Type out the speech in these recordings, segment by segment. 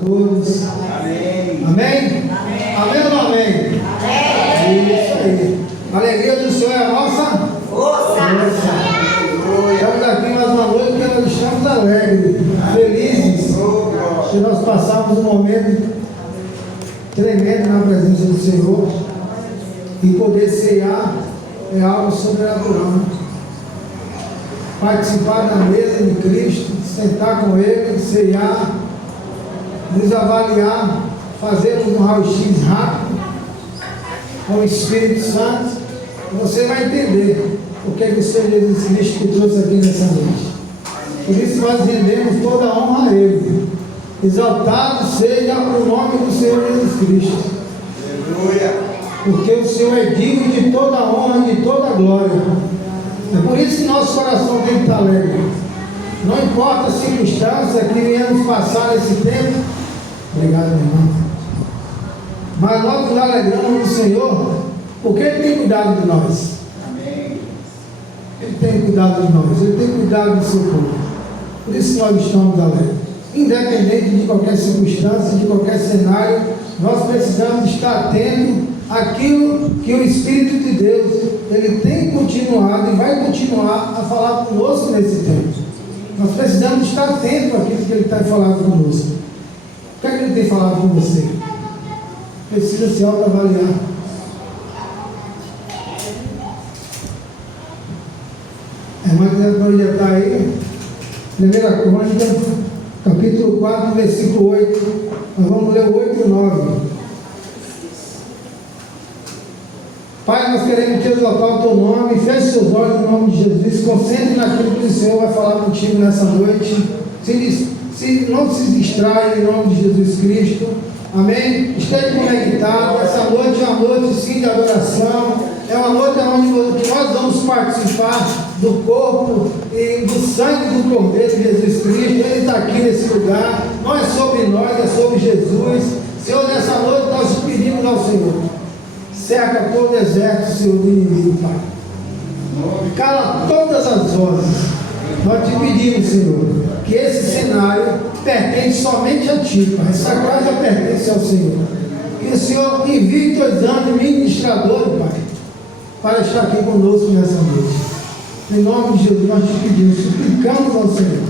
Todos. Amém. Amém? Amém ou não amém? Amém. Isso aí. A alegria do Senhor é a nossa Força. Estamos aqui mais uma noite porque nós estamos alegres, felizes, que nós passamos um momento tremendo na presença do Senhor e poder ceiar é algo sobrenatural. Participar da mesa de Cristo, sentar com Ele, ceiar, nos avaliar, fazermos um raio-x rápido com o Espírito Santo, você vai entender o que é que o Senhor Jesus Cristo te trouxe aqui nessa noite. Por isso nós rendemos toda a honra a Ele. Exaltado seja o nome do Senhor Jesus Cristo. Aleluia. Porque o Senhor é digno de toda a honra e de toda a glória. É por isso que nosso coração tem que estar alegre. Não importa a circunstância que venhamos passar nesse tempo. Obrigado, meu irmão. Mas nós nos alegramos no Senhor, porque Ele tem cuidado de nós. Amém. Ele tem cuidado de nós, Ele tem cuidado do seu povo. Por isso que nós estamos alegres. Independente de qualquer circunstância, de qualquer cenário, nós precisamos estar atentos àquilo que o Espírito de Deus, Ele tem continuado e vai continuar a falar conosco nesse tempo. Nós precisamos estar atentos àquilo que Ele tem falado conosco. O que é que Ele tem falado com você? Precisa se autoavaliar. Mas quiser projetar aí, 1 Crônica, capítulo 4, versículo 8. Nós vamos ler o 8 e o 9. Pai, nós queremos te exaltar o teu nome, feche seus olhos no nome de Jesus, concentre naquilo que o Senhor vai falar contigo nessa noite. Não se distraia em nome de Jesus Cristo. Amém? Esteja conectado. Essa noite é uma noite sim de adoração. É uma noite onde nós vamos participar do corpo e do sangue do Cordeiro de Jesus Cristo. Ele está aqui nesse lugar. Não é sobre nós, é sobre Jesus. Senhor, nessa noite nós pedimos ao Senhor: cerca todo o deserto, Senhor, do inimigo, Pai. Cala todas as vozes. Nós te pedimos, Senhor, que esse cenário pertence somente a Ti, Pai. Essa casa pertence ao Senhor. Que o Senhor envie teus anjos ministradores, Pai, para estar aqui conosco nessa noite. Em nome de Jesus, nós te pedimos, suplicamos ao Senhor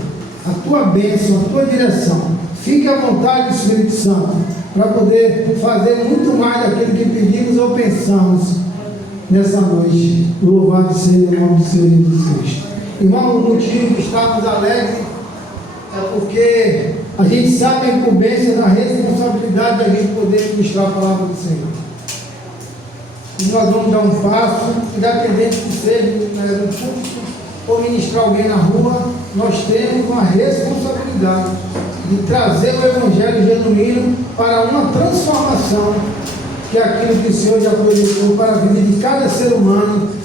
a Tua bênção, a Tua direção. Fique à vontade do Espírito Santo, para poder fazer muito mais daquilo que pedimos ou pensamos nessa noite. Louvado seja o nome do Senhor Jesus Cristo. Irmão, o motivo de estarmos alegres é porque a gente sabe a incumbência da responsabilidade da gente poder ministrar a palavra do Senhor. E nós vamos dar um passo, independente que seja no público ou ministrar alguém na rua, nós temos uma responsabilidade de trazer o Evangelho genuíno para uma transformação, que é aquilo que o Senhor já projetou para a vida de cada ser humano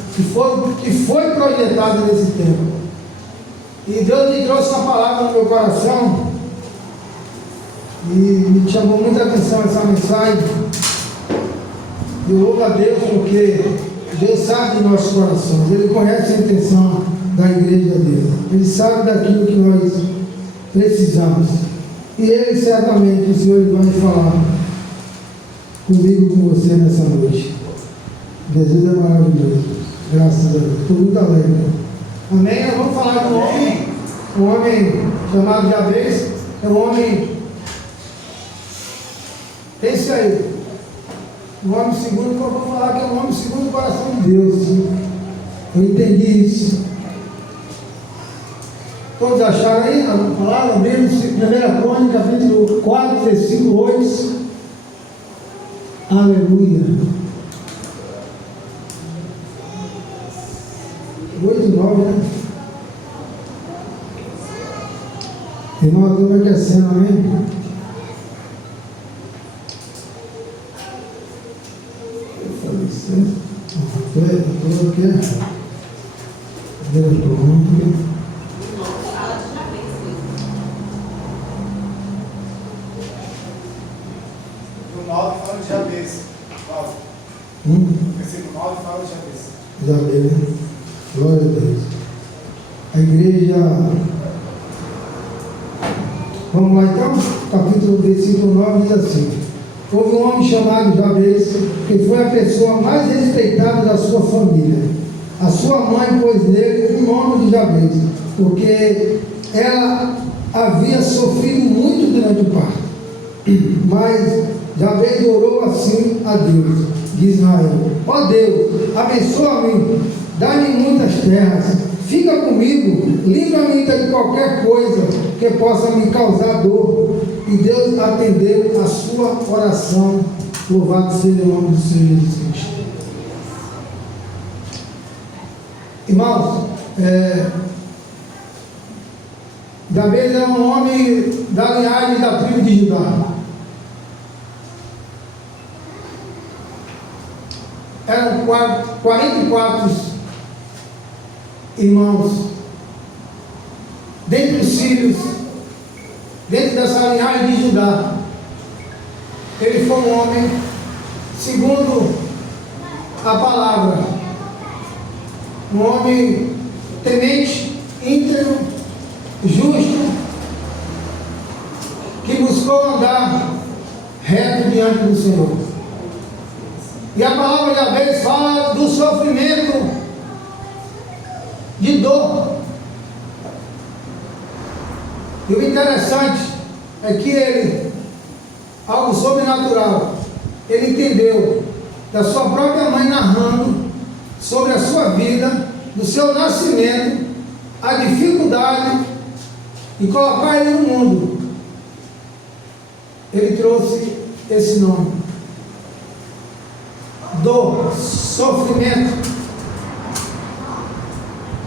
que foi projetado nesse tempo. E Deus me trouxe uma palavra no meu coração e me chamou muita atenção essa mensagem. Eu louvo a Deus porque Deus sabe de nossos corações, Ele conhece a intenção da igreja dele, Ele sabe daquilo que nós precisamos. E Ele certamente, o Senhor vai falar comigo, com você nessa noite. Jesus é maravilhoso. Graças a Deus. Estou muito alegre. Amém? Nós vamos falar de um homem chamado Jabez. É um homem. Esse aí. Um homem segundo, que eu vou falar que é um homem segundo o coração de Deus. Eu entendi isso. Todos acharam aí a palavra? Abrimos 1 Crônica, capítulo 4, versículo 8. Aleluia. 8 e 9, né? Irmão, eu estou aquecendo, amém? Eu falei certo? Estou aqui. Deus, pronto. No 9 fala de Jabez. Versículo 9 fala de Jabez. Jabez, né? Glória a Deus. A igreja. Vamos lá então? capítulo versículo 9, diz assim: houve um homem chamado Jabez, que foi a pessoa mais respeitada da sua família. A sua mãe pôs nele o nome de Jabez, porque ela havia sofrido muito durante o parto. Mas Jabez orou assim a Deus de Israel: ó Deus, abençoa-me, dá-me muitas terras, fica comigo, livra-me de qualquer coisa que possa me causar dor. E Deus atendeu a sua oração. Louvado seja o nome do Senhor Jesus Cristo. Irmãos, Jabez era um homem da linhagem da tribo de Judá. Eram 44 irmãos. Dentre os filhos, dentro dessa linhagem de Judá, ele foi um homem, segundo a palavra, um homem temente, íntegro, justo, que buscou andar reto diante do Senhor. E a palavra de Jabez fala do sofrimento, de dor. E o interessante é que ele, algo sobrenatural, ele entendeu da sua própria mãe narrando sobre a sua vida, do seu nascimento, a dificuldade de colocar ele no mundo. Ele trouxe esse nome: dor, sofrimento.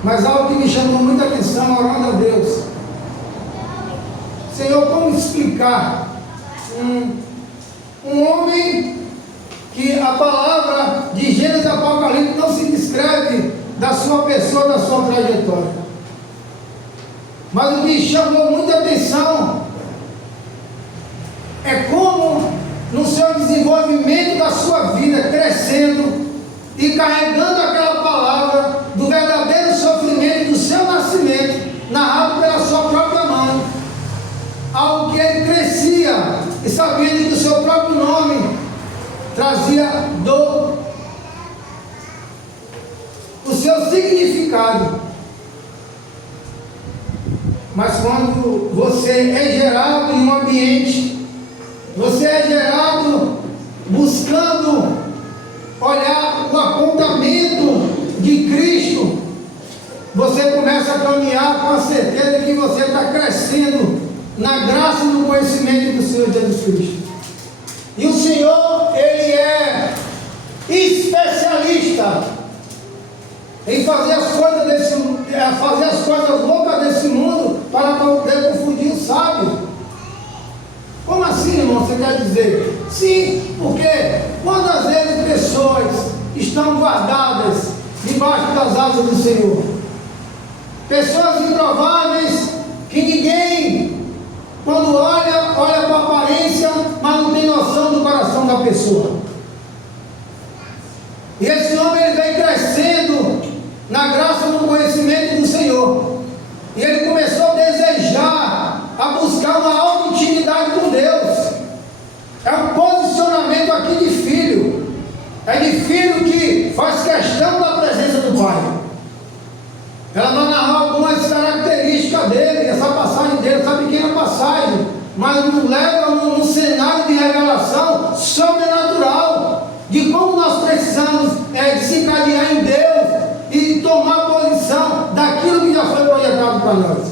Mas algo que me chamou muita atenção, orando a Deus: Senhor, como explicar um homem que a palavra de Gênesis e Apocalipse não se descreve da sua pessoa, da sua trajetória? Mas o que chamou muita atenção é como, no seu desenvolvimento da sua vida, crescendo e carregando aquela palavra do verdadeiro sofrimento do seu nascimento, narrado pela sua própria mãe, algo que ele crescia e sabendo que o seu próprio nome trazia dor, o seu significado. Mas quando você é gerado em um ambiente, você é gerado buscando olhar o apontamento de Cristo, você começa a caminhar com a certeza de que você está crescendo na graça e no conhecimento do Senhor Jesus Cristo. E o Senhor, Ele é especialista em fazer as coisas loucas desse mundo para poder confundir o sábio. Como assim, irmão, você quer dizer? Sim, porque quantas vezes pessoas estão guardadas debaixo das asas do Senhor? Pessoas improváveis que ninguém, quando olha para a aparência, mas não tem noção do coração da pessoa. E esse homem, ele vem crescendo na graça e no conhecimento do Senhor. E ele começou a desejar, a buscar uma alta intimidade com Deus. É um posicionamento aqui de filho. É de filho que faz questão da presença do Pai. Ela vai narrar algumas características dele, essa passagem dele, essa pequena passagem, mas nos leva num cenário de revelação sobrenatural, de como nós precisamos desencadear em Deus e tomar posição daquilo que já foi projetado para nós.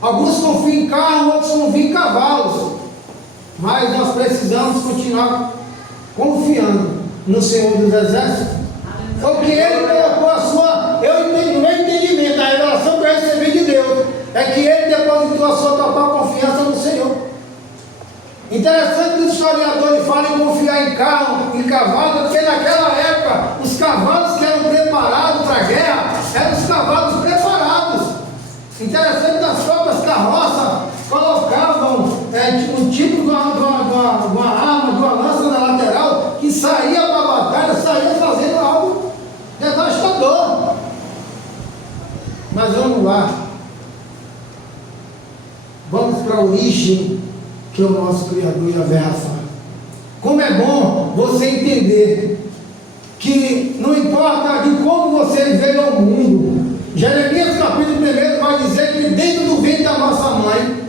Alguns confiam em carro, outros confiam em cavalos, mas nós precisamos continuar confiando no Senhor dos Exércitos, porque Ele colocou a sua, no meu entendimento, a revelação que eu recebi de Deus, é que Ele depositou a sua total confiança no Senhor. Interessante que os historiadores falam em confiar em carro, em cavalo, porque naquela época os cavalos que eram preparados para a guerra eram os cavalos preparados. Interessante que as próprias carroças colocavam um tipo de uma arma, de uma lança na lateral, que saía para a batalha, saía fazendo algo devastador. Mas vamos lá. Vamos para a origem, que é o nosso Criador, Yahvé Rafa. Como é bom você entender que não importa de como você veio ao mundo, Jeremias capítulo 1 vai dizer que dentro do ventre da nossa mãe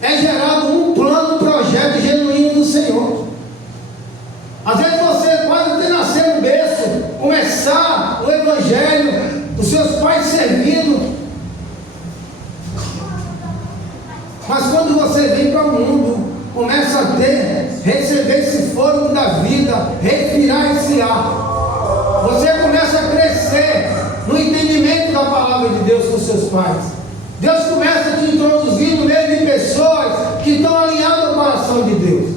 é gerado um plano, um projeto genuíno do Senhor. Às vezes você pode até nascer no berço, começar o Evangelho, os seus pais servindo, mas quando você vem para o mundo, começa a receber esse fôlego da vida, respirar esse ar, você começa a crescer no entendimento da palavra de Deus com seus pais. Deus começa a te introduzir no meio de pessoas que estão alinhadas ao coração de Deus.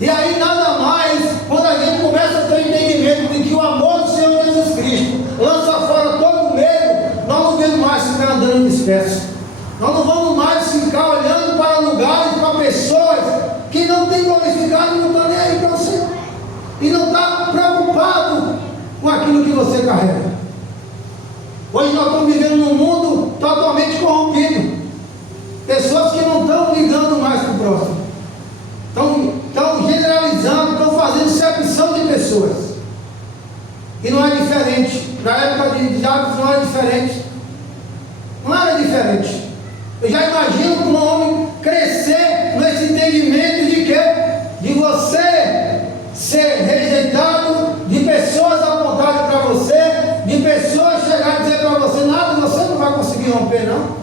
E aí nada mais, quando a gente começa a ter o entendimento de que o amor do Senhor Jesus Cristo lança fora todo o medo, nós não vamos mais ficar andando dispersos. Nós não vamos mais ficar olhando para lugares, para pessoas que não têm glorificado e não estão nem aí para o Senhor. E não está preocupado com aquilo que você carrega. Hoje nós estamos vivendo num mundo totalmente corrompido. Pessoas que não estão ligando mais com o próximo. Estão generalizando, estão fazendo exceção de pessoas. E não é diferente. Na época de Jabes não era diferente. Não era diferente. Eu já imagino como um homem crescer nesse entendimento de que? De você ser rejeitado, de pessoas apontarem para você, de pessoas chegarem e dizer para você, nada, você não vai conseguir romper, não.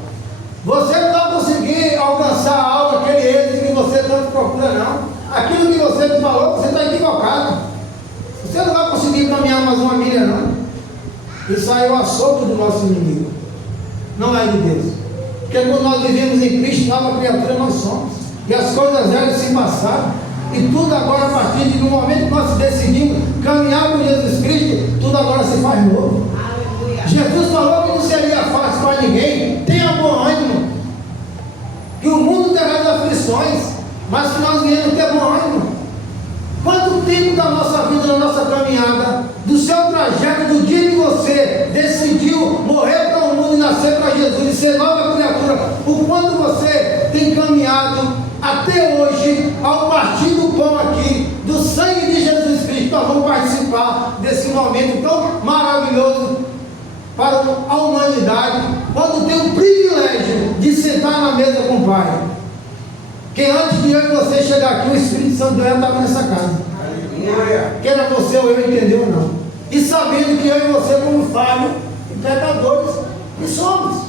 Você não vai conseguir alcançar algo, aquele êxito que você tanto procura, não. Aquilo que você me falou, você está equivocado. Você não vai conseguir caminhar mais uma milha, não. Isso aí é o açougue do nosso inimigo. Não é de Deus. Porque quando nós vivemos em Cristo, nova criatura nós somos. E as coisas velhas se passaram. E tudo agora, a partir do momento que nós decidimos caminhar com Jesus Cristo, tudo agora se faz novo. Aleluia. Jesus falou que não seria fácil para ninguém. Tenha bom ânimo. Que o mundo terá as aflições, mas que nós viemos ter bom ânimo. Quanto tempo da nossa vida, da nossa caminhada, do seu trajeto, do dia que você decidiu morrer para o mundo e nascer para Jesus e ser nova criatura, o quanto você tem caminhado até hoje, ao partir do pão aqui, do sangue de Jesus Cristo, nós vamos participar desse momento tão maravilhoso para a humanidade, quando tem o privilégio de sentar na mesa com o Pai. Que antes de eu e você chegar aqui, o Espírito Santo já estava nessa casa. Aleluia. Queira você ou eu entender ou não. E sabendo que eu e você, como falhos e pecadores, que somos.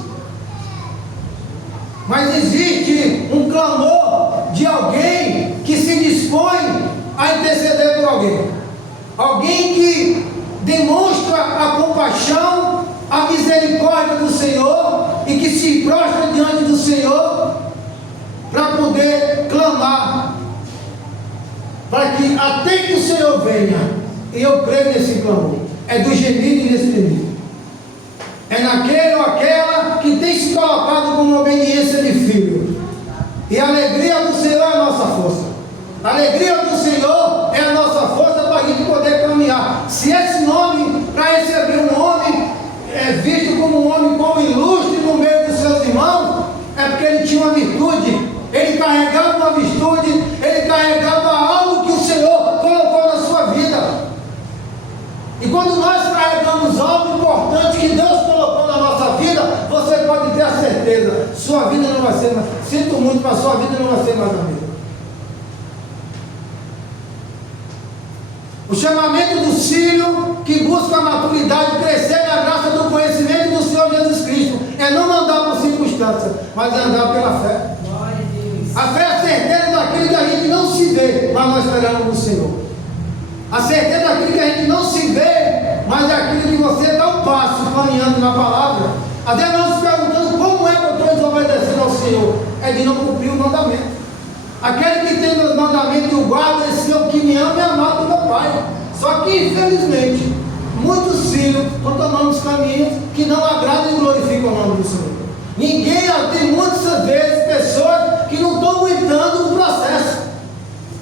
Mas existe um clamor de alguém que se dispõe a interceder por alguém. Alguém que demonstra a compaixão, a misericórdia do Senhor e que se prostra diante do Senhor para poder clamar, para que até que o Senhor venha. E eu creio nesse clamor. É do gemido inexprimível. É naquele ou aquela que tem se colocado como obediência de filho. E a alegria do Senhor é a nossa força. A alegria do Senhor é a nossa força para a gente poder caminhar. Se esse nome, para receber um homem, é visto como um homem como ilustre no meio dos seus irmãos, é porque ele tinha uma virtude. Ele carregava uma virtude, ele carregava algo que o Senhor colocou na sua vida. E quando nós carregamos algo importante que Deus colocou na nossa vida, você pode ter a certeza, sua vida não vai ser mais, sinto muito, mas sua vida não vai ser mais a mesma. O chamamento do filho que busca a maturidade, crescer na graça do conhecimento do Senhor Jesus Cristo, é não andar por circunstâncias, mas é andar pela fé. A fé é a certeza daquilo que a gente não se vê, mas nós esperamos no Senhor. A certeza daquilo que a gente não se vê, mas é aquilo que você dá um passo caminhando na palavra. Às vezes nós nos perguntamos como é que eu estou desobedecendo ao Senhor. É de não cumprir o mandamento. Aquele que tem meus mandamentos e o guarda, esse é o que me ama e é amado do meu Pai. Só que infelizmente, muitos filhos estão tomando os caminhos que não agradam e glorificam o nome do Senhor. Ninguém, tem muitas vezes pessoas que não estão aguentando o processo,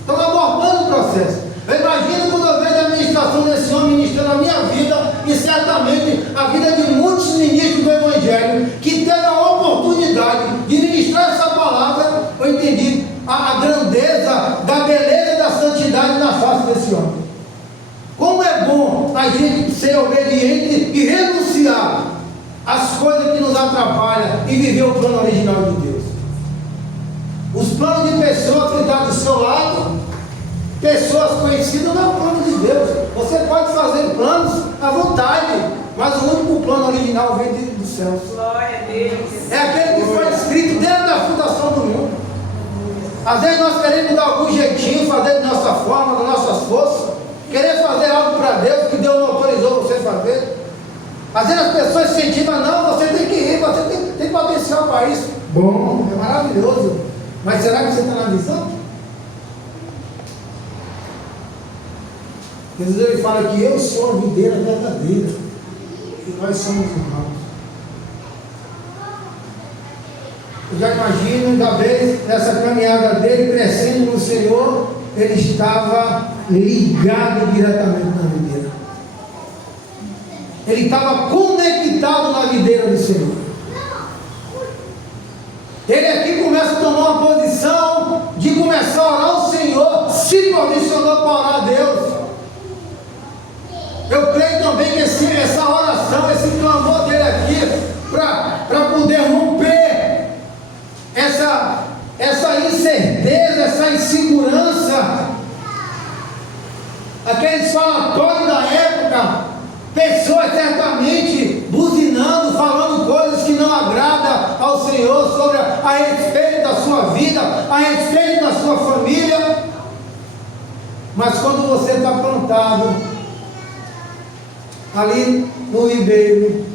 estão abordando o processo. Eu imagino quando eu vejo a administração desse homem ministrando a minha vida e certamente a vida de muitos ministros do Evangelho que teve a oportunidade de ministrar essa palavra. Eu obediente e renunciar às coisas que nos atrapalham e viver o plano original de Deus. Os planos de pessoas que estão do seu lado, pessoas conhecidas, não é o plano de Deus. Você pode fazer planos à vontade, mas o único plano original vem dos céus. Glória a Deus. É aquele que foi escrito desde a fundação do mundo. Às vezes nós queremos dar algum jeitinho, fazer de nossa forma, das nossas forças, querer fazer algo para Deus que Deus não autorizou você fazer. Às vezes as pessoas se sentindo, não, você tem que ir, você tem potencial para isso. Bom, é maravilhoso. Mas será que você está na visão? Jesus ele fala que eu sou a videira verdadeira e nós somos irmãos. Eu já imagino, ainda vez, nessa caminhada dele, crescendo no Senhor, ele estava ligado diretamente na videira. Ele estava conectado na videira do Senhor. Ele aqui começa a tomar uma posição de começar a orar ao Senhor, se posicionou para orar a Deus. Eu creio também que essa oração, esse clamor dele aqui, para poder romper essa incerteza, essa insegurança, aqueles falatórios da época, pessoas certamente buzinando, falando coisas que não agradam ao Senhor sobre a respeito da sua vida, a respeito da sua família. Mas quando você está plantado ali no ribeiro,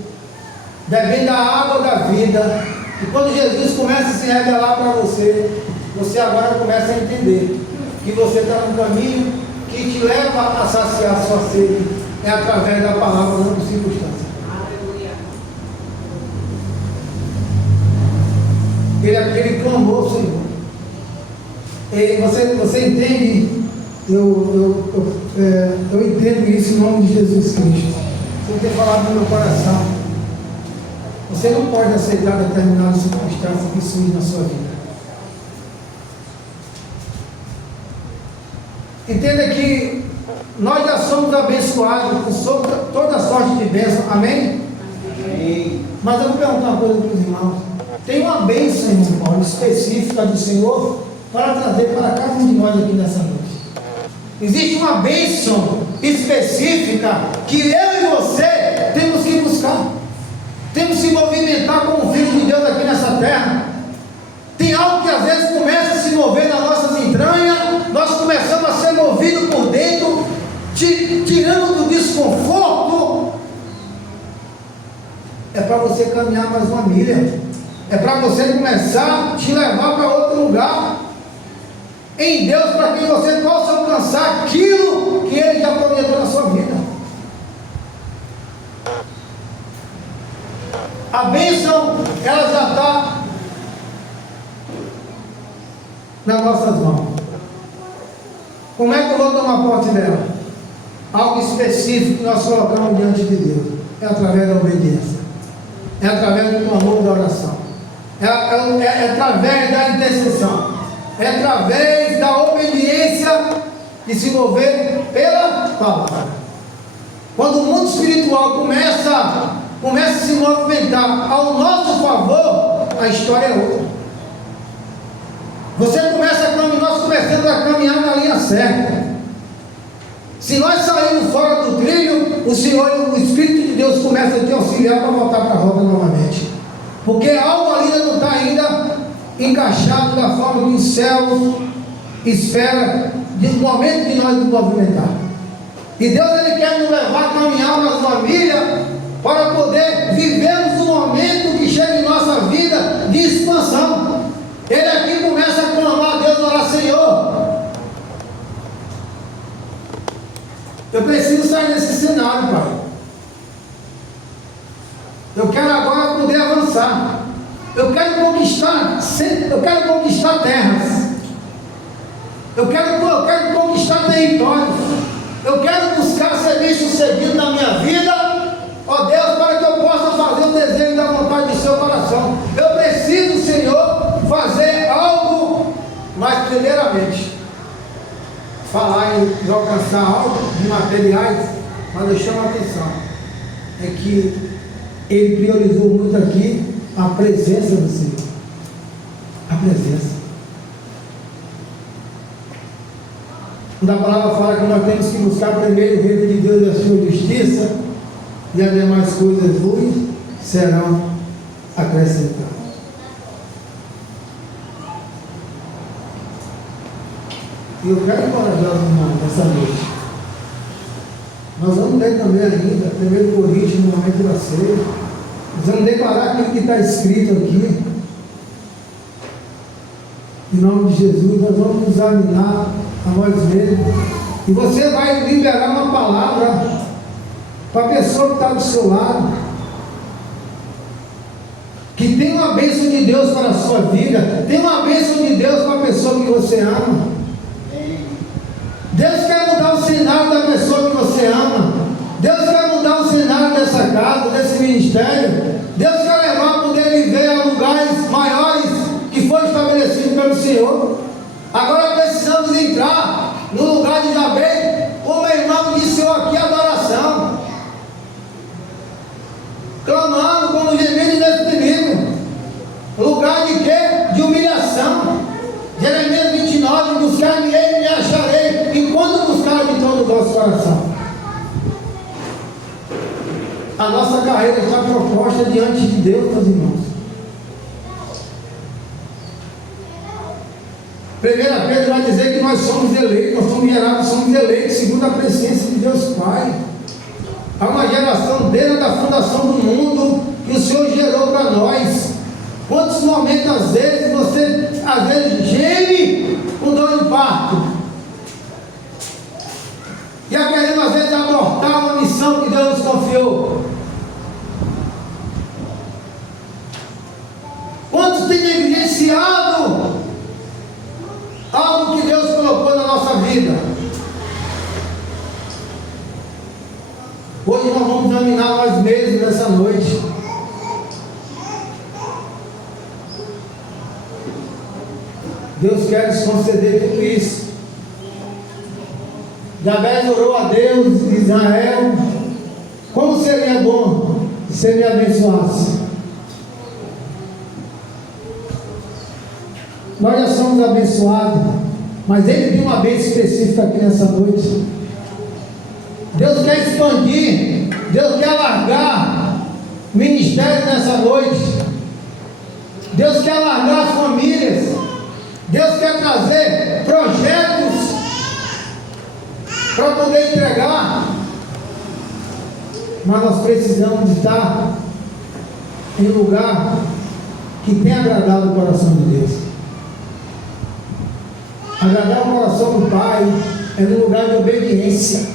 bebendo a água da vida, e quando Jesus começa a se revelar para você, você agora começa a entender que você está no caminho que te leva a saciar a sua sede, é através da palavra, não por circunstância. Ele clamou, Senhor. E você entende? Eu entendo isso em nome de Jesus Cristo. Você tem falado no meu coração. Você não pode aceitar determinadas circunstâncias que surgem na sua vida. Entenda que nós já somos abençoados com toda sorte de bênção. Amém? Amém. Mas eu vou perguntar uma coisa para os irmãos. Tem uma bênção, irmão Paulo, específica do Senhor para trazer para cada um de nós aqui nessa noite. Existe uma bênção específica que eu e você temos que buscar. Temos que se movimentar como filhos de Deus aqui nessa terra. Tem algo que às vezes começa a se mover nas nossas entranhas, nós começamos a ser movidos por dentro, tirando do desconforto. É para você caminhar mais uma milha. É para você começar a te levar para outro lugar em Deus, para que você possa alcançar aquilo que Ele já prometeu na sua vida. A bênção, ela já está nas nossas mãos. Como é que eu vou tomar posse dela? Algo específico que nós colocamos diante de Deus. É através da obediência. É através do clamor da oração. É através da intercessão. É através da obediência de se mover pela palavra. Quando o mundo espiritual começa a se movimentar ao nosso favor, a história é outra. Nós começamos a caminhar na linha certa. Se nós sairmos fora do trilho, o Senhor, o Espírito de Deus começa a te auxiliar para voltar para a roda novamente. Porque algo ali não está ainda encaixado da forma que os céus espera no momento de nós nos movimentar. E Deus ele quer nos levar a caminhar nas famílias para poder vivermos um momento que chega em nossa vida de expansão. Ele aqui começa a clamar a Deus, orar, Senhor, eu preciso sair desse cenário, Pai. Eu quero agora poder avançar. Eu quero conquistar terras. Eu quero conquistar territórios. Eu quero buscar ser bem-sucedido na minha vida, ó Deus, para que eu possa fazer o desejo da vontade do seu coração. Eu preciso, Senhor, fazer algo, mas primeiramente falar em alcançar algo de materiais, mas eu chamo a atenção. é que ele priorizou muito aqui a presença do Senhor. A presença. Quando a palavra fala que nós temos que buscar primeiro o reino de Deus e a sua justiça, e as demais coisas ruins serão acrescentadas. E eu quero encorajar os irmãos nessa noite. Nós vamos ler também ainda, 1 Coríntios, no momento da ceia. Nós vamos declarar aquilo que está escrito aqui. Em nome de Jesus, nós vamos examinar a nós mesmos. E você vai liberar uma palavra para a pessoa que está do seu lado, que tem uma bênção de Deus para a sua vida, tem uma bênção de Deus para a pessoa que você ama. Deus quer mudar o cenário da pessoa que você ama. Deus quer mudar o cenário dessa casa, desse ministério. Deus quer levar para poder viver a lugares maiores que foram estabelecidos pelo Senhor. Agora precisamos entrar no lugar de Jabez, como o irmão disse aqui, adoração. Clamando como gemido e desprimido. Lugar de quê? De humilhação. Jeremias 29, buscar-me e me acharei, enquanto buscar de todo o vosso coração. A nossa carreira está proposta diante de Deus, meus irmãos. 1 Pedro vai dizer que nós somos eleitos, nós somos gerados, somos eleitos segundo a presciência de Deus Pai. Há uma geração desde a fundação do mundo que o Senhor gerou para nós. Quantos momentos às vezes você geme com dor de parto, e a querendo às vezes abortar uma missão que Deus nos confiou? Quantos têm negligenciado algo que Deus colocou na nossa vida? Hoje nós vamos examinar nós mesmos nessa noite. Deus quer nos conceder tudo isso. Jabez orou a Deus, Israel, como seria bom se ele me abençoasse. Nós já somos abençoados, mas ele tem uma bênção específica aqui nessa noite. Deus quer expandir, Deus quer alargar ministério nessa noite. Deus quer alargar as famílias. Deus quer trazer projetos para poder entregar, mas nós precisamos estar em lugar que tem agradado o coração de Deus. Agradar o coração do Pai é no lugar de obediência.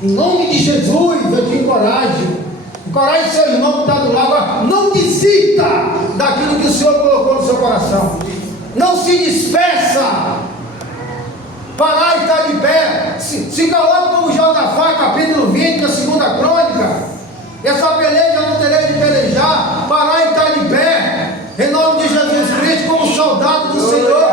Em nome de Jesus, eu te encorajo. Encoraje seu irmão que está do lado. Agora, não desista daquilo que o Senhor colocou no seu coração. Não se dispersa. Parar e estar de pé. Se coloque como Josafá, capítulo 20, da 2ª Crônica. Essa peleja eu não terei de pelejar. Parar e estar de pé. Em nome de Jesus Cristo, como soldado do Senhor.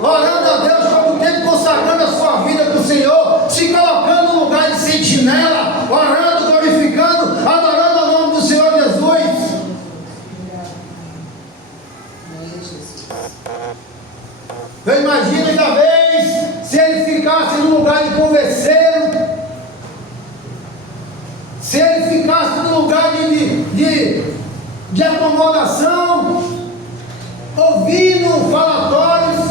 Orando a Deus todo o tempo, consagrando a sua vida para o Senhor. Se colocando no lugar de sentinela. Orando, glorificando, adorando o nome do Senhor Jesus. Eu imagino ainda vez se ele ficasse no lugar de converseiro, se ele ficasse no lugar de acomodação, ouvindo falatórios,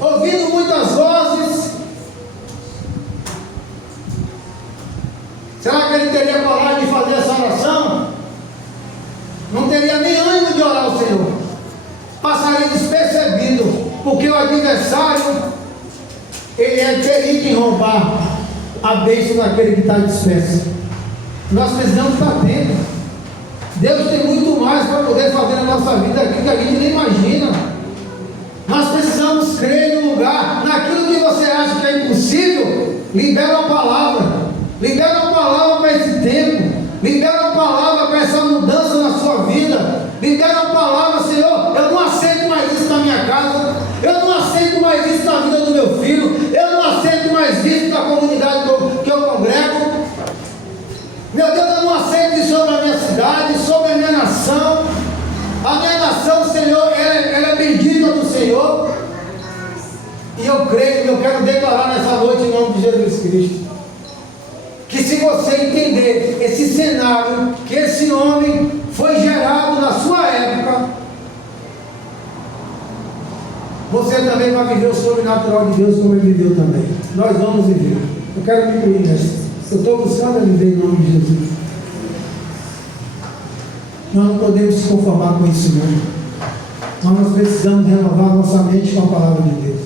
ouvindo muitas vozes. Será que ele teria coragem de fazer essa oração? Não teria nem ânimo de orar ao Senhor. Passaria despercebido, porque o adversário, ele é perito em roubar a bênção daquele que está disperso. Nós precisamos estar atentos. Deus tem muito mais para poder fazer na nossa vida aqui que a gente nem imagina. Nós precisamos crer no lugar, naquilo que você acha que é impossível. Libera a palavra. Libera a palavra para esse tempo. Libera a palavra para essa mudança na sua vida. Libera a palavra, Senhor. Eu não aceito mais isso na minha casa. Eu não aceito mais isso na vida do meu filho. Eu não aceito mais isso na comunidade que eu congrego. Meu Deus, eu não aceito isso na minha E eu creio, eu quero declarar nessa noite em nome de Jesus Cristo, que se você entender esse cenário, que esse homem foi gerado na sua época, você também vai viver o sobrenatural de Deus como ele viveu também. Nós vamos viver. Eu quero me incluir nessa. Eu estou buscando viver em nome de Jesus. Nós não podemos se conformar com esse mundo. Nós precisamos renovar nossa mente com a palavra de Deus.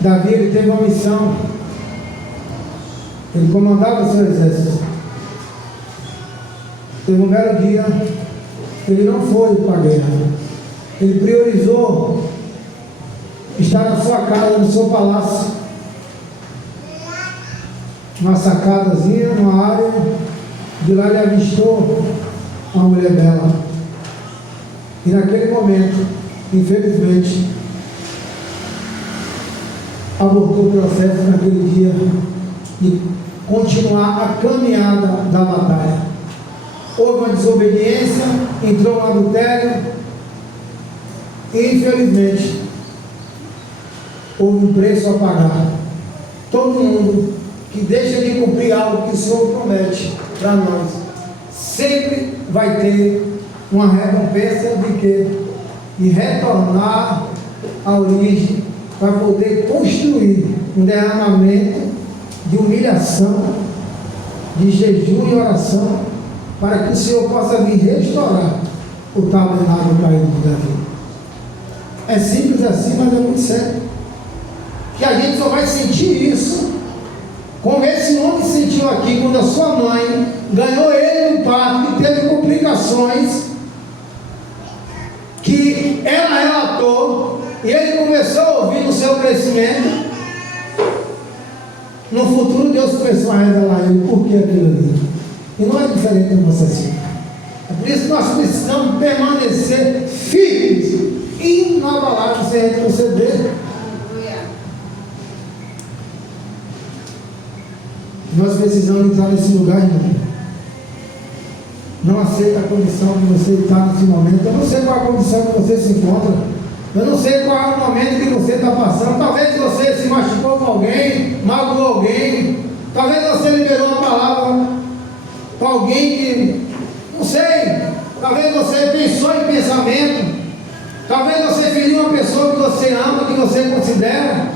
Davi, ele teve uma missão. Ele comandava seu exército. Teve um belo dia, ele não foi para a guerra. Ele priorizou estar na sua casa, no seu palácio, numa sacadazinha, numa área. De lá ele avistou uma mulher bela. E naquele momento, infelizmente, abortou o processo naquele dia de continuar a caminhada da batalha. Houve uma desobediência, entrou no adultério e infelizmente houve um preço a pagar. Todo mundo que deixa de cumprir algo que o Senhor promete para nós, sempre vai ter uma recompensa de quê? De retornar à origem, para poder construir um derramamento de humilhação, de jejum e oração, para que o Senhor possa vir restaurar o tabernáculo caído de Davi. É simples assim, mas é muito sério. Que a gente só vai sentir isso, como esse homem sentiu aqui, quando a sua mãe ganhou ele no parto e teve complicações, que ela relatou, e ele começou a ouvir no seu crescimento. No futuro Deus começou a revelar a ele por que aquilo ali. E não é diferente de você assim. É por isso que nós precisamos permanecer firmes, inabaláveis, sem retroceder. Nós precisamos entrar nesse lugar, irmão. Não aceita a condição que você está nesse momento. Eu não sei qual a condição que você se encontra. Eu não sei qual é o momento que você está passando. Talvez você se machucou com alguém, magoou alguém. Talvez você liberou uma palavra para alguém que, não sei. Talvez você pensou em pensamento. Talvez você feriu uma pessoa que você ama, que você considera.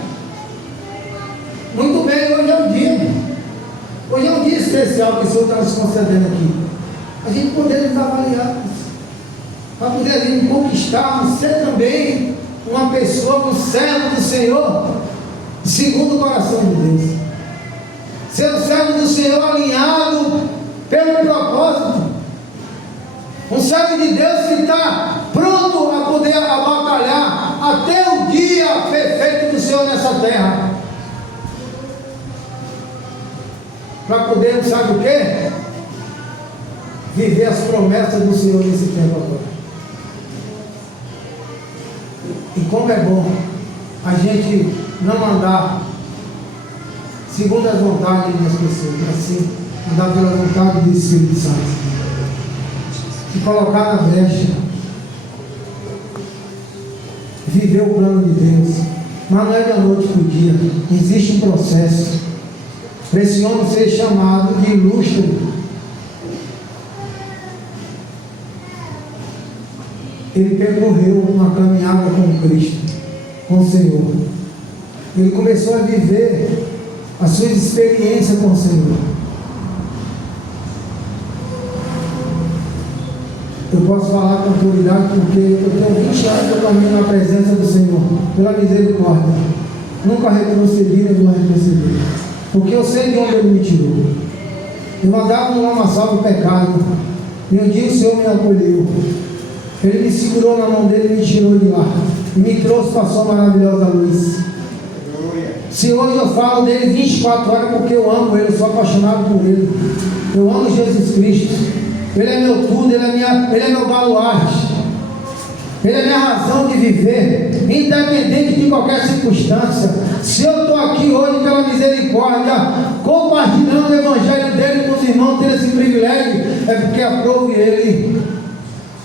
Muito bem, hoje é um dia. Hoje é um dia especial que o Senhor está nos concedendo aqui. A gente poder nos avaliar, para poder a gente conquistar, ser também uma pessoa, um servo do Senhor, segundo o coração de Deus. Ser um servo do Senhor alinhado pelo propósito. Um servo de Deus que está pronto a poder batalhar até o dia perfeito do Senhor nessa terra. Para poder, sabe o quê? Viver as promessas do Senhor nesse tempo agora. E como é bom a gente não andar segundo as vontades das pessoas, assim, andar pela vontade do Espírito Santo. Se colocar na brecha, viver o plano de Deus. Mas não é da noite para o dia, existe um processo. Para esse homem ser chamado de ilustre, ele percorreu uma caminhada com Cristo, com o Senhor. Ele começou a viver a sua experiência com o Senhor. Eu posso falar com autoridade porque eu tenho 20 anos que eu caminho na presença do Senhor, pela misericórdia. Nunca retrocedi nem vou retroceder. Porque eu sei de onde Ele me tirou. Eu andava no lamaçal do pecado. E um dia o Senhor me acolheu. Ele me segurou na mão dele e me tirou de lá. E me trouxe para a sua maravilhosa luz. Se hoje eu falo dele 24 horas porque eu amo Ele, eu sou apaixonado por Ele. Eu amo Jesus Cristo. Ele é meu tudo, Ele é meu baluarte. Ele é minha razão de viver, independente de qualquer circunstância. Se eu estou aqui hoje pela misericórdia, compartilhando o evangelho dele com os irmãos, tendo esse privilégio, é porque aprove ele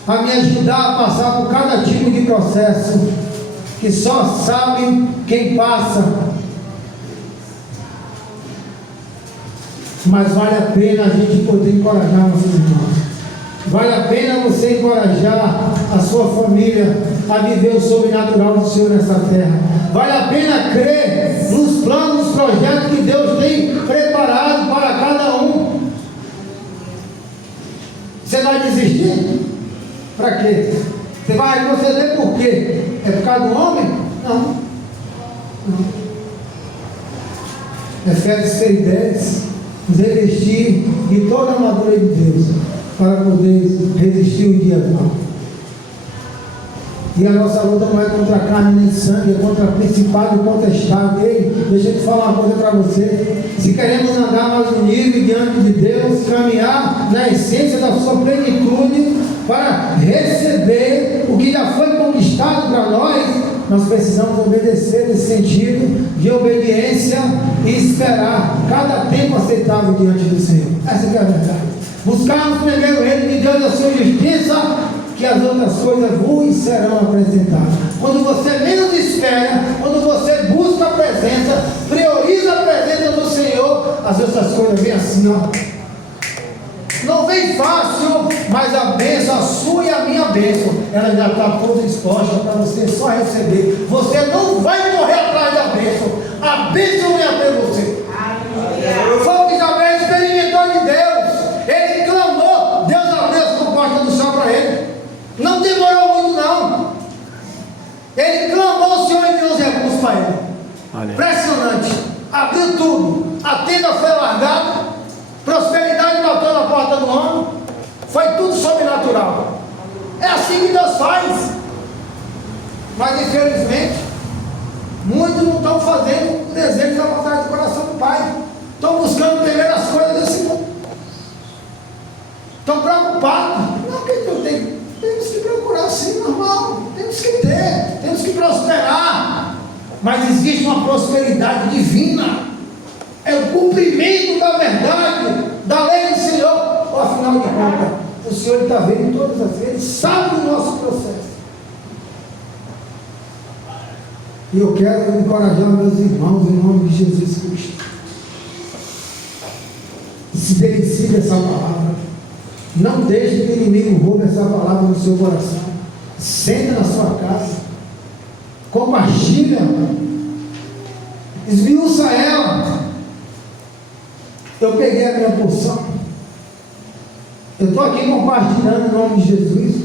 a me ajudar a passar por cada tipo de processo, que só sabe quem passa. Mas vale a pena a gente poder encorajar nossos irmãos. Vale a pena você encorajar a sua família a viver o sobrenatural do Senhor nessa terra. Vale a pena crer nos planos, nos projetos que Deus tem preparado para cada um. Você vai desistir? Para quê? Você vai retroceder por quê? É por causa do homem? Não. Efésios 6:10, nos revestir de toda a armadura de Deus, para poder resistir o dia mal. E a nossa luta não é contra a carne nem sangue, é contra principado e potestade. Ei, deixa eu te falar uma coisa para você. Se queremos andar mais um nível diante de Deus, caminhar na essência da sua plenitude, para receber o que já foi conquistado para nós precisamos obedecer nesse sentido de obediência e esperar cada tempo aceitável diante do Senhor. Essa que é a verdade. Buscarmos primeiro o reino de Deus e a sua justiça, que as outras coisas vos serão apresentadas. Quando você menos espera, quando você busca a presença, prioriza a presença do Senhor, as outras coisas vêm assim, ó. Não vem fácil, mas a bênção, a sua e a minha bênção, ela já está toda exposta para você só receber. Você não vai correr atrás da bênção, a bênção vem até você. Foi o que Jabez experimentou de Deus. Ele clamou, Deus abriu as comportas do céu para ele. Não demorou muito não. Ele clamou, o Senhor enviou os recursos para ele. Olha. Impressionante. Abriu tudo. A tenda foi largada. Prosperidade bateu na porta do homem. Foi tudo sobrenatural. É assim que Deus faz. Mas infelizmente muitos não estão fazendo o desejo da vontade do coração do Pai. Estão buscando primeiro as coisas desse mundo. Estão preocupados. Não, que eu tenho. Temos que procurar sim, normal. Temos que ter, temos que prosperar. Mas existe uma prosperidade divina. É o cumprimento da verdade, da lei do Senhor. Ou afinal de contas, o Senhor está vendo todas as vezes, sabe do nosso processo. E eu quero encorajar meus irmãos em nome de Jesus Cristo. Se delicie dessa palavra. Não deixe que o inimigo roube essa palavra no seu coração. Senta na sua casa. Compartilha. Esmiuça ela. Eu peguei a minha porção. Eu estou aqui compartilhando em nome de Jesus.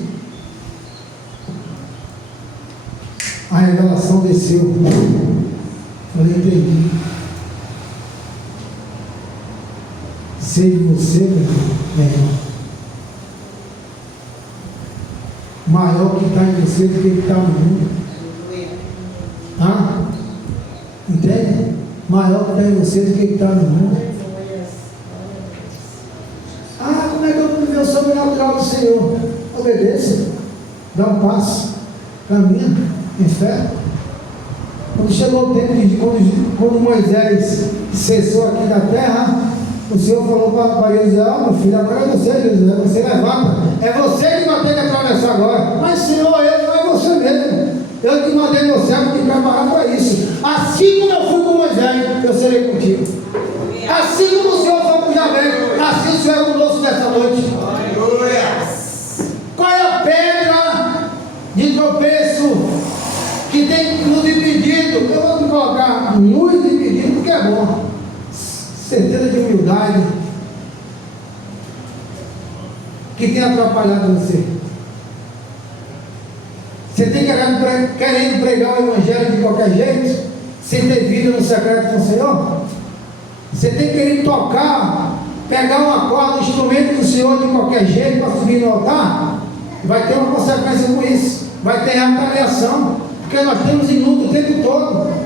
A revelação desceu. Falei, entendi. Sei de você, meu irmão. Maior que está em você do que está no mundo. Ah? Entende? Maior que está em você do que está no mundo. Ah, como é que eu vou viver o sobrenatural do Senhor? Obedeça. Dá um passo. Caminha em fé. Quando chegou o tempo de quando Moisés cessou aqui da terra, o Senhor falou para ele, meu filho, agora é você, Jesus, você levanta, é você que vai ter que atravessar agora. Mas Senhor, não é você mesmo, eu te mandei no céu para te preparar para isso. Assim como eu fui com Moisés, eu serei contigo. Assim como o Senhor foi com Jabez, assim o Senhor é conosco nessa noite. Qual é a pedra de tropeço que tem nos impedido? Eu vou te colocar nos impedido porque é bom. Certeza de humildade que tem atrapalhado você. Você tem querendo pregar o evangelho de qualquer jeito, sem ter vida no secreto com o Senhor. Você tem querido tocar, pegar uma corda, um instrumento do Senhor de qualquer jeito para subir no altar. Vai ter uma consequência com isso. Vai ter retaliação, porque nós temos em luta o tempo todo.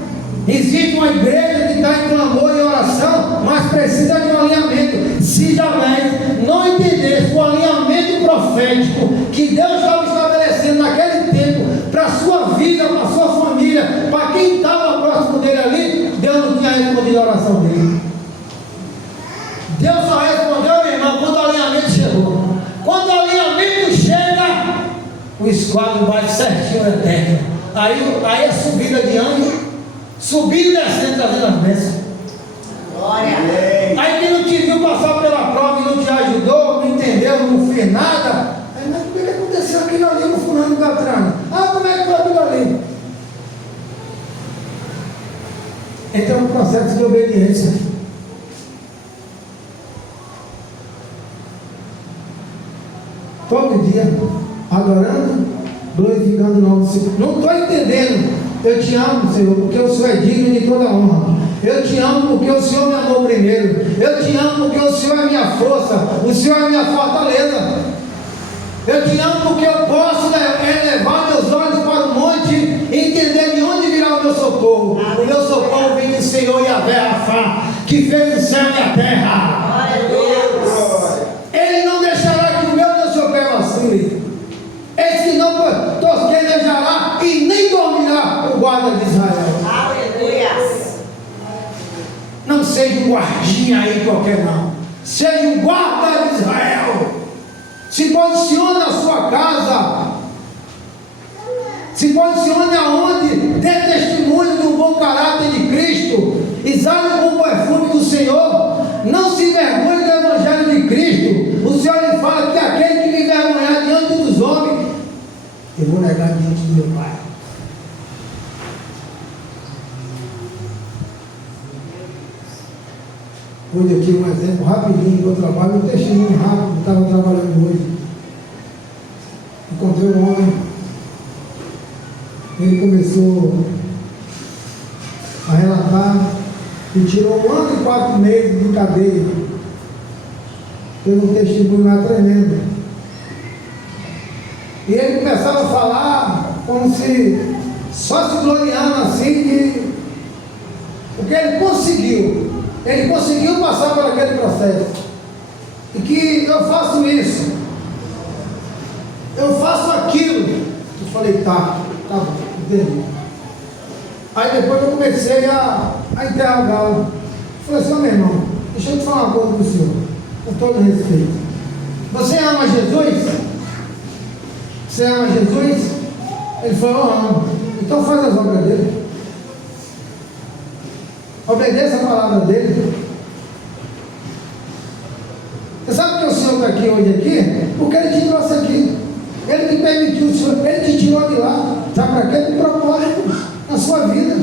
Existe uma igreja que está em clamor e oração, mas precisa de um alinhamento. Se Jabez não entendesse o alinhamento profético que Deus estava estabelecendo naquele tempo para a sua vida, para a sua família, para quem estava próximo dele ali, Deus não tinha respondido a oração dele. o esquadro bate certinho na terra. Aí a subida de anjo, subindo e descendo, trazendo as bênçãos. Glória. Aí quem não te viu passar pela prova e não te ajudou, não entendeu, não fez nada. Aí, mas como é que aconteceu aquilo ali no fulano da trama? Como é que foi aquilo ali? Então é um processo de obediência. Todo dia, adorando, glorificando o nome do Senhor. Não estou entendendo. Eu te amo, Senhor, porque o Senhor é digno de toda honra. Eu te amo porque o Senhor me amou primeiro. Eu te amo porque o Senhor é minha força. O Senhor é minha fortaleza. Eu te amo porque eu posso elevar meus olhos para o monte e entender de onde virá o meu socorro. O meu socorro vem do Senhor Yahvé Rafá, que fez o céu e a terra. Glória a Deus. Ele não deixará que o meu seu pé vacile. Eis que não tosquenejará e nem dormirá o guarda de Israel. Aleluia. Não seja um guardinha aí qualquer não. Seja um guarda de Israel. Se posicione na sua casa. Se posicione aonde dê testemunho do bom caráter de Cristo. Exale o bom perfume do Senhor. Não se envergonhe do Evangelho de Cristo. O Senhor lhe fala que aquele que me envergonhar diante dos homens, eu vou negar diante do meu Pai. Hoje eu tive um exemplo rapidinho do trabalho, um testemunho rápido, estava trabalhando hoje. Encontrei um homem, ele começou a relatar que tirou 1 ano e 4 meses de cadeia. Teve um testemunho lá tremendo. E ele começava a falar como se só se gloriando assim de porque ele conseguiu. Ele conseguiu passar por aquele processo. E que eu faço isso. Eu faço aquilo. Eu falei, tá bom, entendi. Aí depois eu comecei a interrogá-lo. Falei assim, meu irmão, deixa eu te falar uma coisa para o senhor, com todo respeito. Você ama Jesus? Você ama Jesus? Ele falou, eu amo. Então faz as obras dele. Obedeça a palavra dele. Você sabe que o Senhor está aqui hoje aqui? Porque Ele te trouxe aqui. Ele te permitiu, Ele te tirou de lá. Sabe para quê? De propósito na sua vida.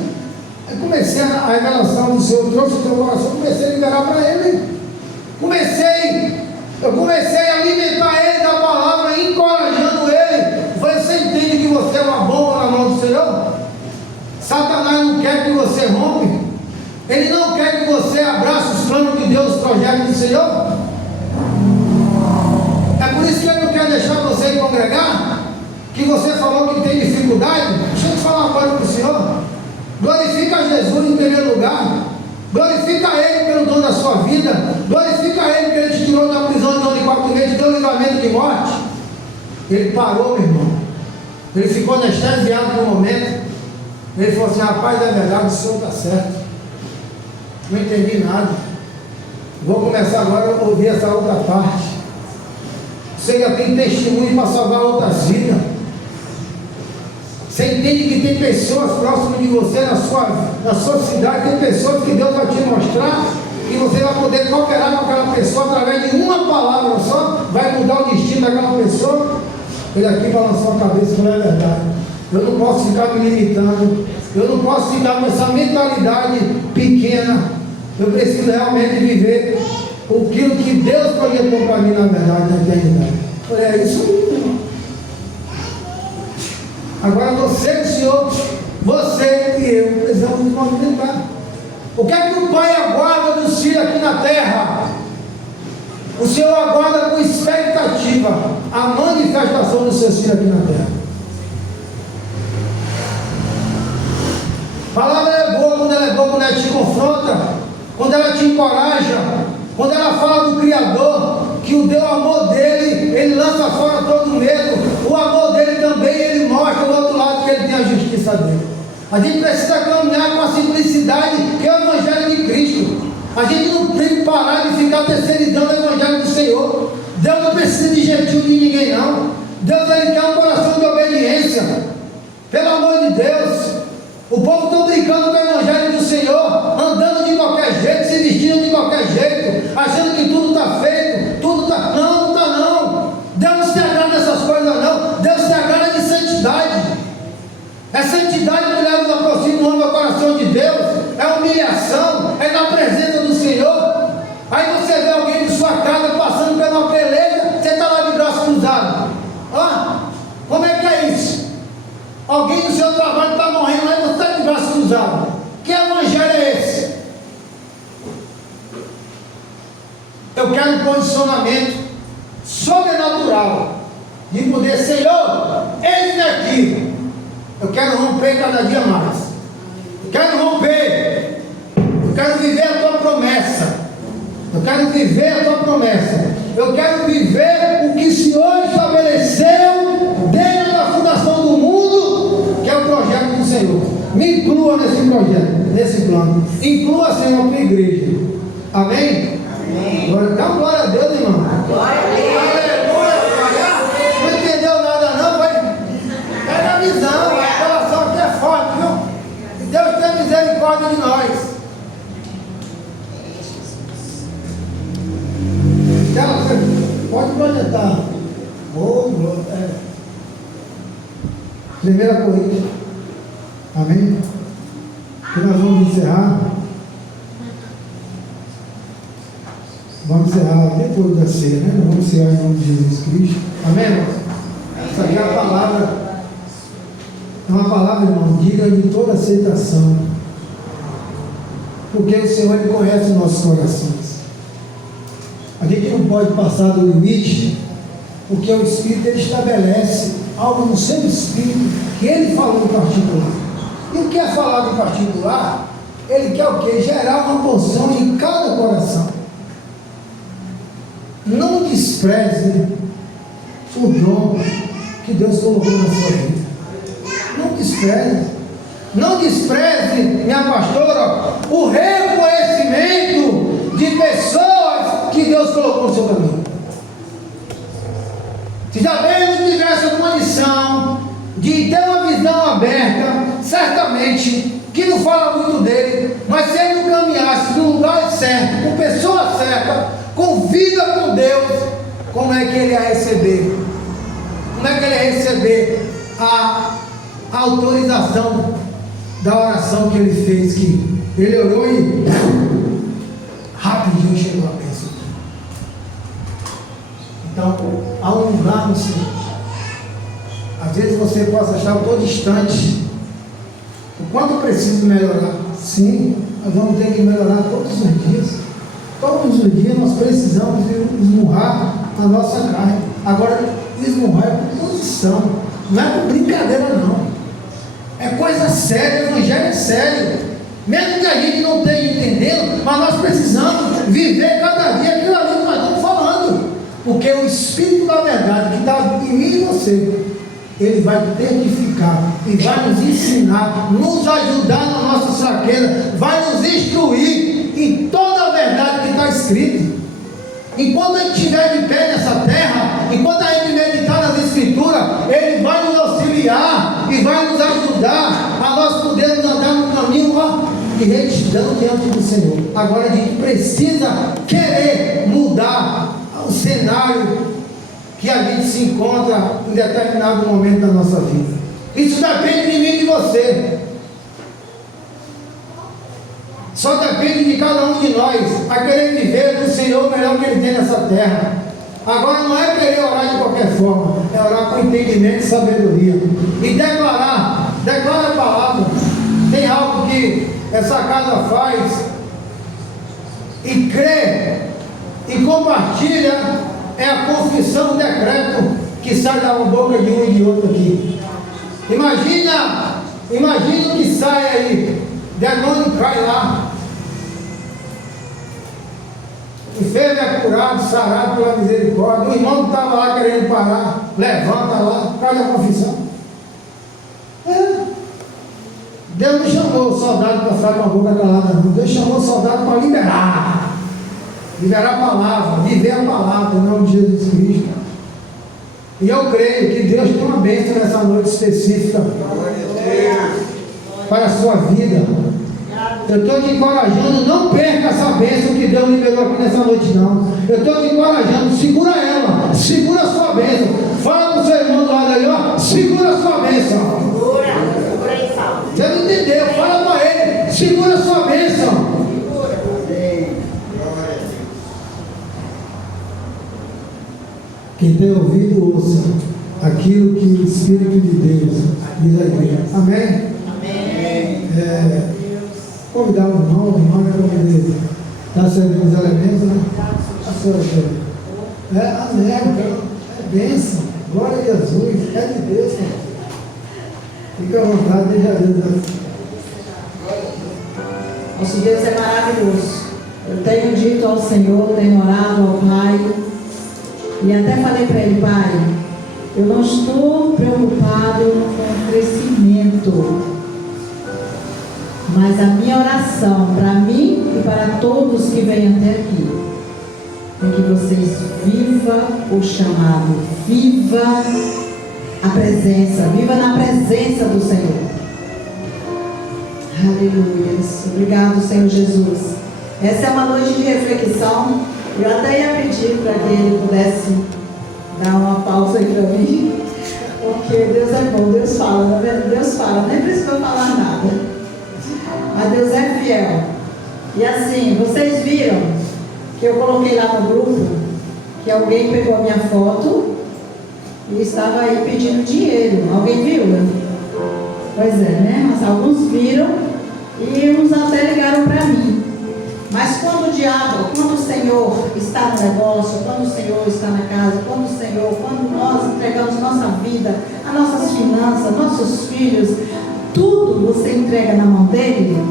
Eu comecei a revelação do Senhor, trouxe o teu coração, comecei a liberar para Ele. Eu comecei a alimentar Ele da palavra, encorajando Ele. Você entende que você é uma bomba na mão do Senhor? Satanás não quer que você rompe. Ele não quer que você abrace os planos de Deus, os projetos do Senhor. É por isso que Ele não quer deixar você ir congregar. Que você falou que tem dificuldade. Deixa eu te falar uma coisa para o Senhor. Glorifica a Jesus em primeiro lugar. Glorifica Ele pelo dom da sua vida. Glorifica Ele porque Ele te tirou da prisão de 1 ano e 4 meses, te deu livramento de morte. Ele parou, meu irmão. Ele ficou anestesiado por um momento. Ele falou assim, rapaz, é verdade, o Senhor está certo. Não entendi nada. Vou começar agora a ouvir essa outra parte. Você já tem testemunho para salvar outras vidas. Você entende que tem pessoas próximas de você na sua cidade, tem pessoas que Deus vai te mostrar e você vai poder cooperar com aquela pessoa através de uma palavra só, vai mudar o destino daquela pessoa. Ele aqui balançou a cabeça e falou, é verdade. Eu não posso ficar me limitando. Eu não posso ficar com essa mentalidade pequena. Eu preciso realmente viver aquilo que Deus projetou para mim, na verdade, na eternidade. Eu falei, é isso aí, irmão. Agora você, o Senhor, você e eu precisamos nos movimentar. O que é que o Pai aguarda dos filhos aqui na terra? O Senhor aguarda com expectativa a manifestação dos seus filhos aqui na terra. A palavra é boa quando ela te confronta, quando ela te encoraja, quando ela fala do Criador, que o Deus, o amor dele, ele lança fora todo medo. O amor dele também, ele mostra do outro lado que ele tem a justiça dele. A gente precisa caminhar com a simplicidade que é o Evangelho de Cristo. A gente não tem que parar de ficar terceirizando o Evangelho do Senhor. Deus não precisa de gentil de ninguém, não. Deus, ele quer um coração de obediência. Pelo amor de Deus. O povo está brincando com o evangelho do Senhor, andando de qualquer jeito, se vestindo de qualquer jeito, achando que tudo está feito, tudo está. Não, não está não. Deus não se agrada dessas coisas não. Deus se agrada de santidade. É santidade que leva nos aproxima do homem ao coração de Deus. É humilhação, é na presença do Senhor. Aí você vê alguém de sua casa passando por uma peleja, você está lá de braço cruzado. Ah, como é que é isso? Alguém do seu trabalho está morrendo lá e você está de braço cruzado. Que evangelho é esse? Eu quero um posicionamento sobrenatural de poder, Senhor, eis-me aqui. Eu quero romper cada dia mais. Eu quero romper. Eu quero viver a tua promessa. Eu quero viver a tua promessa. Eu quero viver o que o Senhor estabeleceu desde a fundação do mundo, que é o projeto do Senhor. Me inclua nesse projeto, nesse plano. Inclua, Senhor, a tua igreja. Amém? Amém. Dá uma glória a Deus, irmão. Glória a Deus. Aleluia. Não entendeu nada não? Vai. Pega a visão. A relação aqui é forte, viu? Deus tem misericórdia de nós. Pode projetar. Primeira Coríntios. Amém? Que nós vamos encerrar. Vamos encerrar depois da ceia, né? Nós vamos encerrar em nome de Jesus Cristo. Amém, irmão? Essa aqui é a palavra. É uma palavra, irmão, digna de toda aceitação. Porque o Senhor, Ele conhece os nossos corações. A gente não pode passar do limite, porque o Espírito, ele estabelece algo no seu Espírito que ele falou em particular. E o que é falado em particular, ele quer o quê? Gerar uma posição em cada coração. Não despreze o dom que Deus colocou na sua vida. Não despreze. Não despreze, minha pastora, o reconhecimento de pessoas que Deus colocou no seu caminho. Se já bem não tivesse a condição de ter uma visão aberta, certamente, que não fala muito dele, mas se ele não caminhasse no lugar certo, com pessoa certa, com vida com Deus, como é que ele ia receber? Como é que ele ia receber a autorização da oração que ele fez? Que ele orou e rapidinho chegou a bênção. Então, há um lugar no Senhor. Às vezes você pode achar, eu estou distante. O quanto eu preciso melhorar? Sim, nós vamos ter que melhorar todos os dias. Todos os dias nós precisamos esmurrar a nossa carne. Agora, esmurrar é por posição, não é por brincadeira não. É coisa séria, o evangelho é sério. Mesmo que a gente não esteja entendendo, mas nós precisamos viver cada dia aquilo ali que nós estamos falando. Porque o Espírito da verdade que está em mim e você, ele vai testificar e vai nos ensinar, nos ajudar na nossa fraqueza, vai nos instruir em toda a verdade que está escrita. Enquanto a gente estiver de pé nessa terra, enquanto a gente meditar nas Escrituras, ele vai nos auxiliar e vai nos ajudar a nós podermos andar no caminho de retidão diante do Senhor. Agora a gente precisa querer mudar o cenário que a gente se encontra em determinado momento da nossa vida. Isso depende de mim e de você. Só depende de cada um de nós a querer viver do Senhor o melhor que Ele tem nessa terra. Agora não é querer orar de qualquer forma, é orar com entendimento e sabedoria. E declara a palavra. Tem algo que essa casa faz e crê e compartilha, é a confissão, o decreto que sai da boca de um e de outro aqui. Imagina o que sai aí, demônio cai lá, enfermo é curado, sarado pela misericórdia, o irmão que estava lá querendo parar, levanta lá, cai a confissão. Deus não chamou o soldado para ficar com a boca calada, não. Deus chamou o soldado para liberar a palavra, viver a palavra, em nome de Jesus Cristo. E eu creio que Deus tem uma bênção nessa noite específica para a sua vida. Eu estou te encorajando, não perca essa bênção que Deus liberou aqui nessa noite, não. Eu estou te encorajando, segura ela, segura a sua bênção. Fala para o seu irmão do lado aí, ó, segura a sua bênção. Segura aí, fala. Você não entendeu? Fala para ele, segura a sua bênção. Quem tem ouvido, ouça aquilo que o Espírito de Deus diz à igreja. Amém? Amém. Convidar o irmão é convidar. Está servindo os elementos, né? A senhora quer. Amém. É bênção. Glória a Jesus. É de Deus, cara. Fica à vontade, deixa Deus. Nosso Deus é maravilhoso. Eu tenho dito ao Senhor, tenho orado ao Pai, e até falei para ele: Pai, eu não estou preocupado com o crescimento, mas a minha oração para mim e para todos que vêm até aqui é que vocês vivam o chamado, viva a presença, viva na presença do Senhor. Aleluia. Obrigado, Senhor Jesus. Essa é uma noite de reflexão. Eu até ia pedir para que ele pudesse dar uma pausa aí para mim, porque Deus é bom, Deus fala, tá vendo? Deus fala, nem precisa falar nada. Mas Deus é fiel. E assim, vocês viram que eu coloquei lá no grupo que alguém pegou a minha foto e estava aí pedindo dinheiro. Alguém viu? Pois é, né? Mas alguns viram e uns até ligaram para mim. Mas quando o diabo, quando o Senhor está no negócio, quando o Senhor está na casa, quando nós entregamos nossa vida, as nossas finanças, nossos filhos, tudo você entrega na mão dele,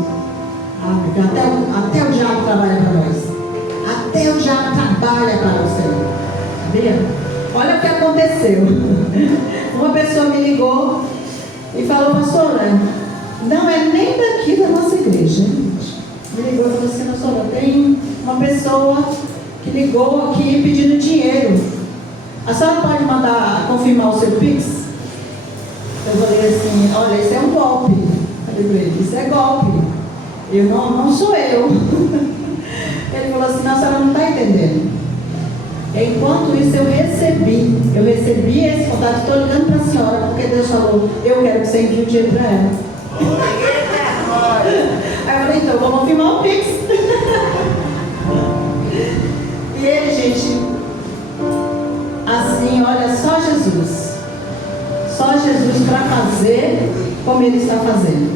até o diabo trabalha para nós. Até o diabo trabalha para o Senhor. Sabia? Olha o que aconteceu. Uma pessoa me ligou e falou: pastora, não é nem daqui da nossa igreja. Me ligou e falou assim: pastora, tem uma pessoa que ligou aqui pedindo dinheiro. A senhora pode mandar confirmar o seu Pix? Eu falei assim: olha, isso é um golpe. Falei para ele: isso é golpe. Eu não sou eu. Ele falou assim: não, a senhora não está entendendo. Enquanto isso eu recebi esse contato. Estou ligando para a senhora porque Deus falou: eu quero que você envie o dinheiro para ela. Aí eu falei: então vamos confirmar o Pix. E ele, gente, assim, olha, só Jesus para fazer como ele está fazendo.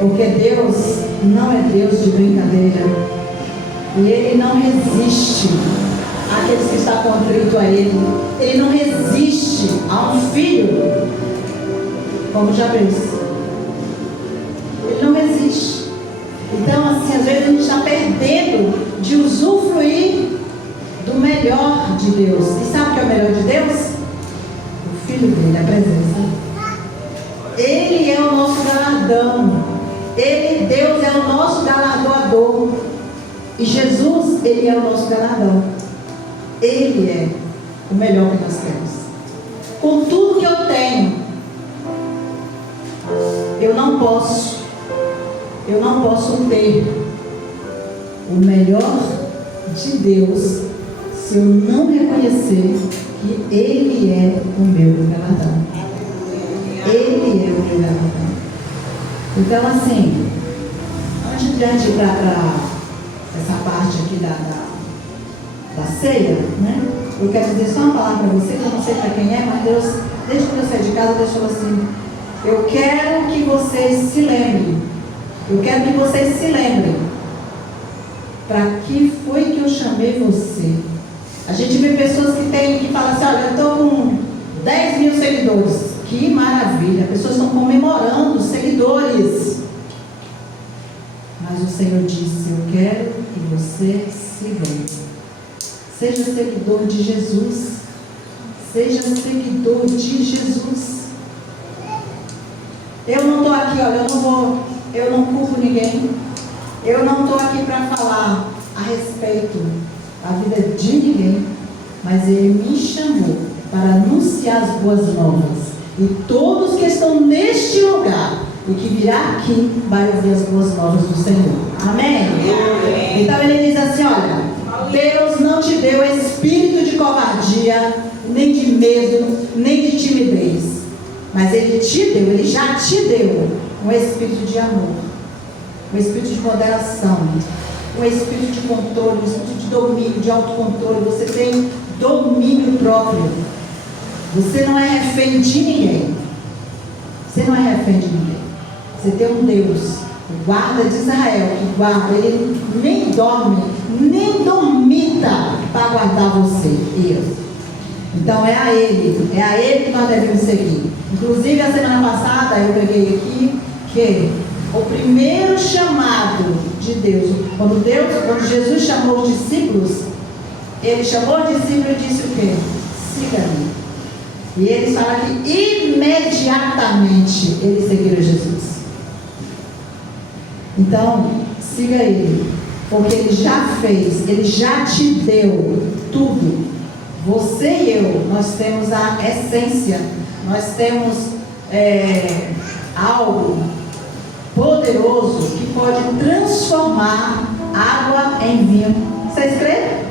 Porque Deus não é Deus de brincadeira. E ele não resiste àqueles que estão contritos a ele. Ele não resiste a um filho como Jabez. Ele não resiste. Então, assim, às vezes a gente está perdendo de usufruir do melhor de Deus. E sabe o que é o melhor de Deus? O Filho dele, a presença. Ele é o nosso galardão. Deus é o nosso galardoador. E Jesus, ele é o nosso galardão. Ele é o melhor que nós temos. Com tudo que eu tenho, eu não posso ter o melhor de Deus se eu não reconhecer que Ele é o meu galardão. Ele é o meu galardão. Então, assim, antes de a gente ir para essa parte aqui da ceia, né? Eu quero dizer só uma palavra para você, que eu não sei para quem é, mas Deus, desde quando eu saí de casa, Deus falou assim: eu quero que vocês se lembrem. Eu quero que vocês se lembrem. Para que foi que eu chamei você? A gente vê pessoas que falam assim: olha, eu estou com 10 mil seguidores. Que maravilha! Pessoas estão comemorando seguidores. Mas o Senhor disse: eu quero que você se lembre. Seja seguidor de Jesus. Seja seguidor de Jesus. Eu não estou aqui, olha, eu não culpo ninguém. Eu não estou aqui para falar a respeito da vida de ninguém. Mas Ele me chamou para anunciar as boas novas. E todos que estão neste lugar e que virá aqui vai ouvir as boas novas do Senhor. Amém? Então ele diz assim, olha, Deus não te deu espírito de covardia, nem de medo, nem de timidez. Mas Ele te deu, Ele já te deu um espírito de amor, um espírito de moderação, um espírito de controle, um espírito de domínio, de autocontrole. Você tem domínio próprio. Você não é refém de ninguém. Você não é refém de ninguém. Você tem um Deus, o guarda de Israel, que guarda, Ele nem dorme, nem dormita para guardar você. Isso. Então é a Ele que nós devemos seguir. Inclusive a semana passada eu peguei aqui que o primeiro chamado de Deus, quando Jesus chamou os discípulos, Ele chamou os discípulos e disse o quê? Siga-me. E eles falam que imediatamente eles seguiram Jesus. Então, siga Ele, porque Ele já fez, Ele já te deu tudo. Você e eu, nós temos a essência, nós temos algo poderoso que pode transformar água em vinho. Vocês creem?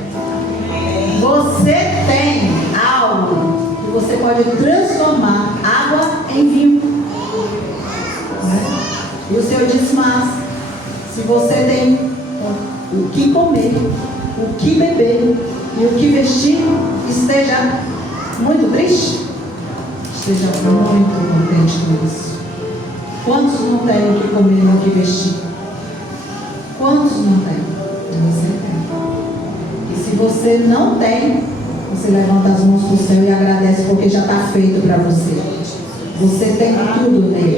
Você tem algo que você pode transformar água em vinho. E o Senhor disse, mas se você tem o que comer, o que beber e o que vestir, esteja muito triste, esteja muito contente com isso. Quantos não têm o que comer e o que vestir? Quantos não têm? Você tem. E se você não tem, você levanta as mãos para o céu e agradece, porque já está feito para você. Você tem tudo nele.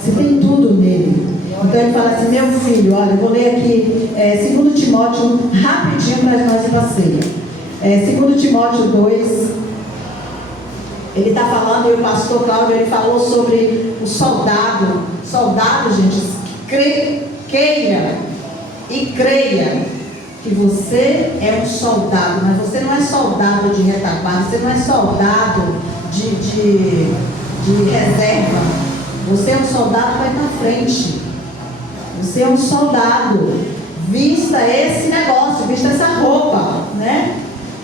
Você tem tudo nele. Então ele fala assim, meu filho, olha, eu vou ler aqui 2 Timóteo, rapidinho para nós ir para a ceia. 2 Timóteo 2, ele está falando, e o pastor Cláudio, ele falou sobre o soldado. Soldado, gente, queira e creia que você é um soldado, mas você não é soldado de retaguarda, você não é soldado de reserva. Você é um soldado que vai para frente. Você é um soldado. Vista esse negócio, vista essa roupa, né?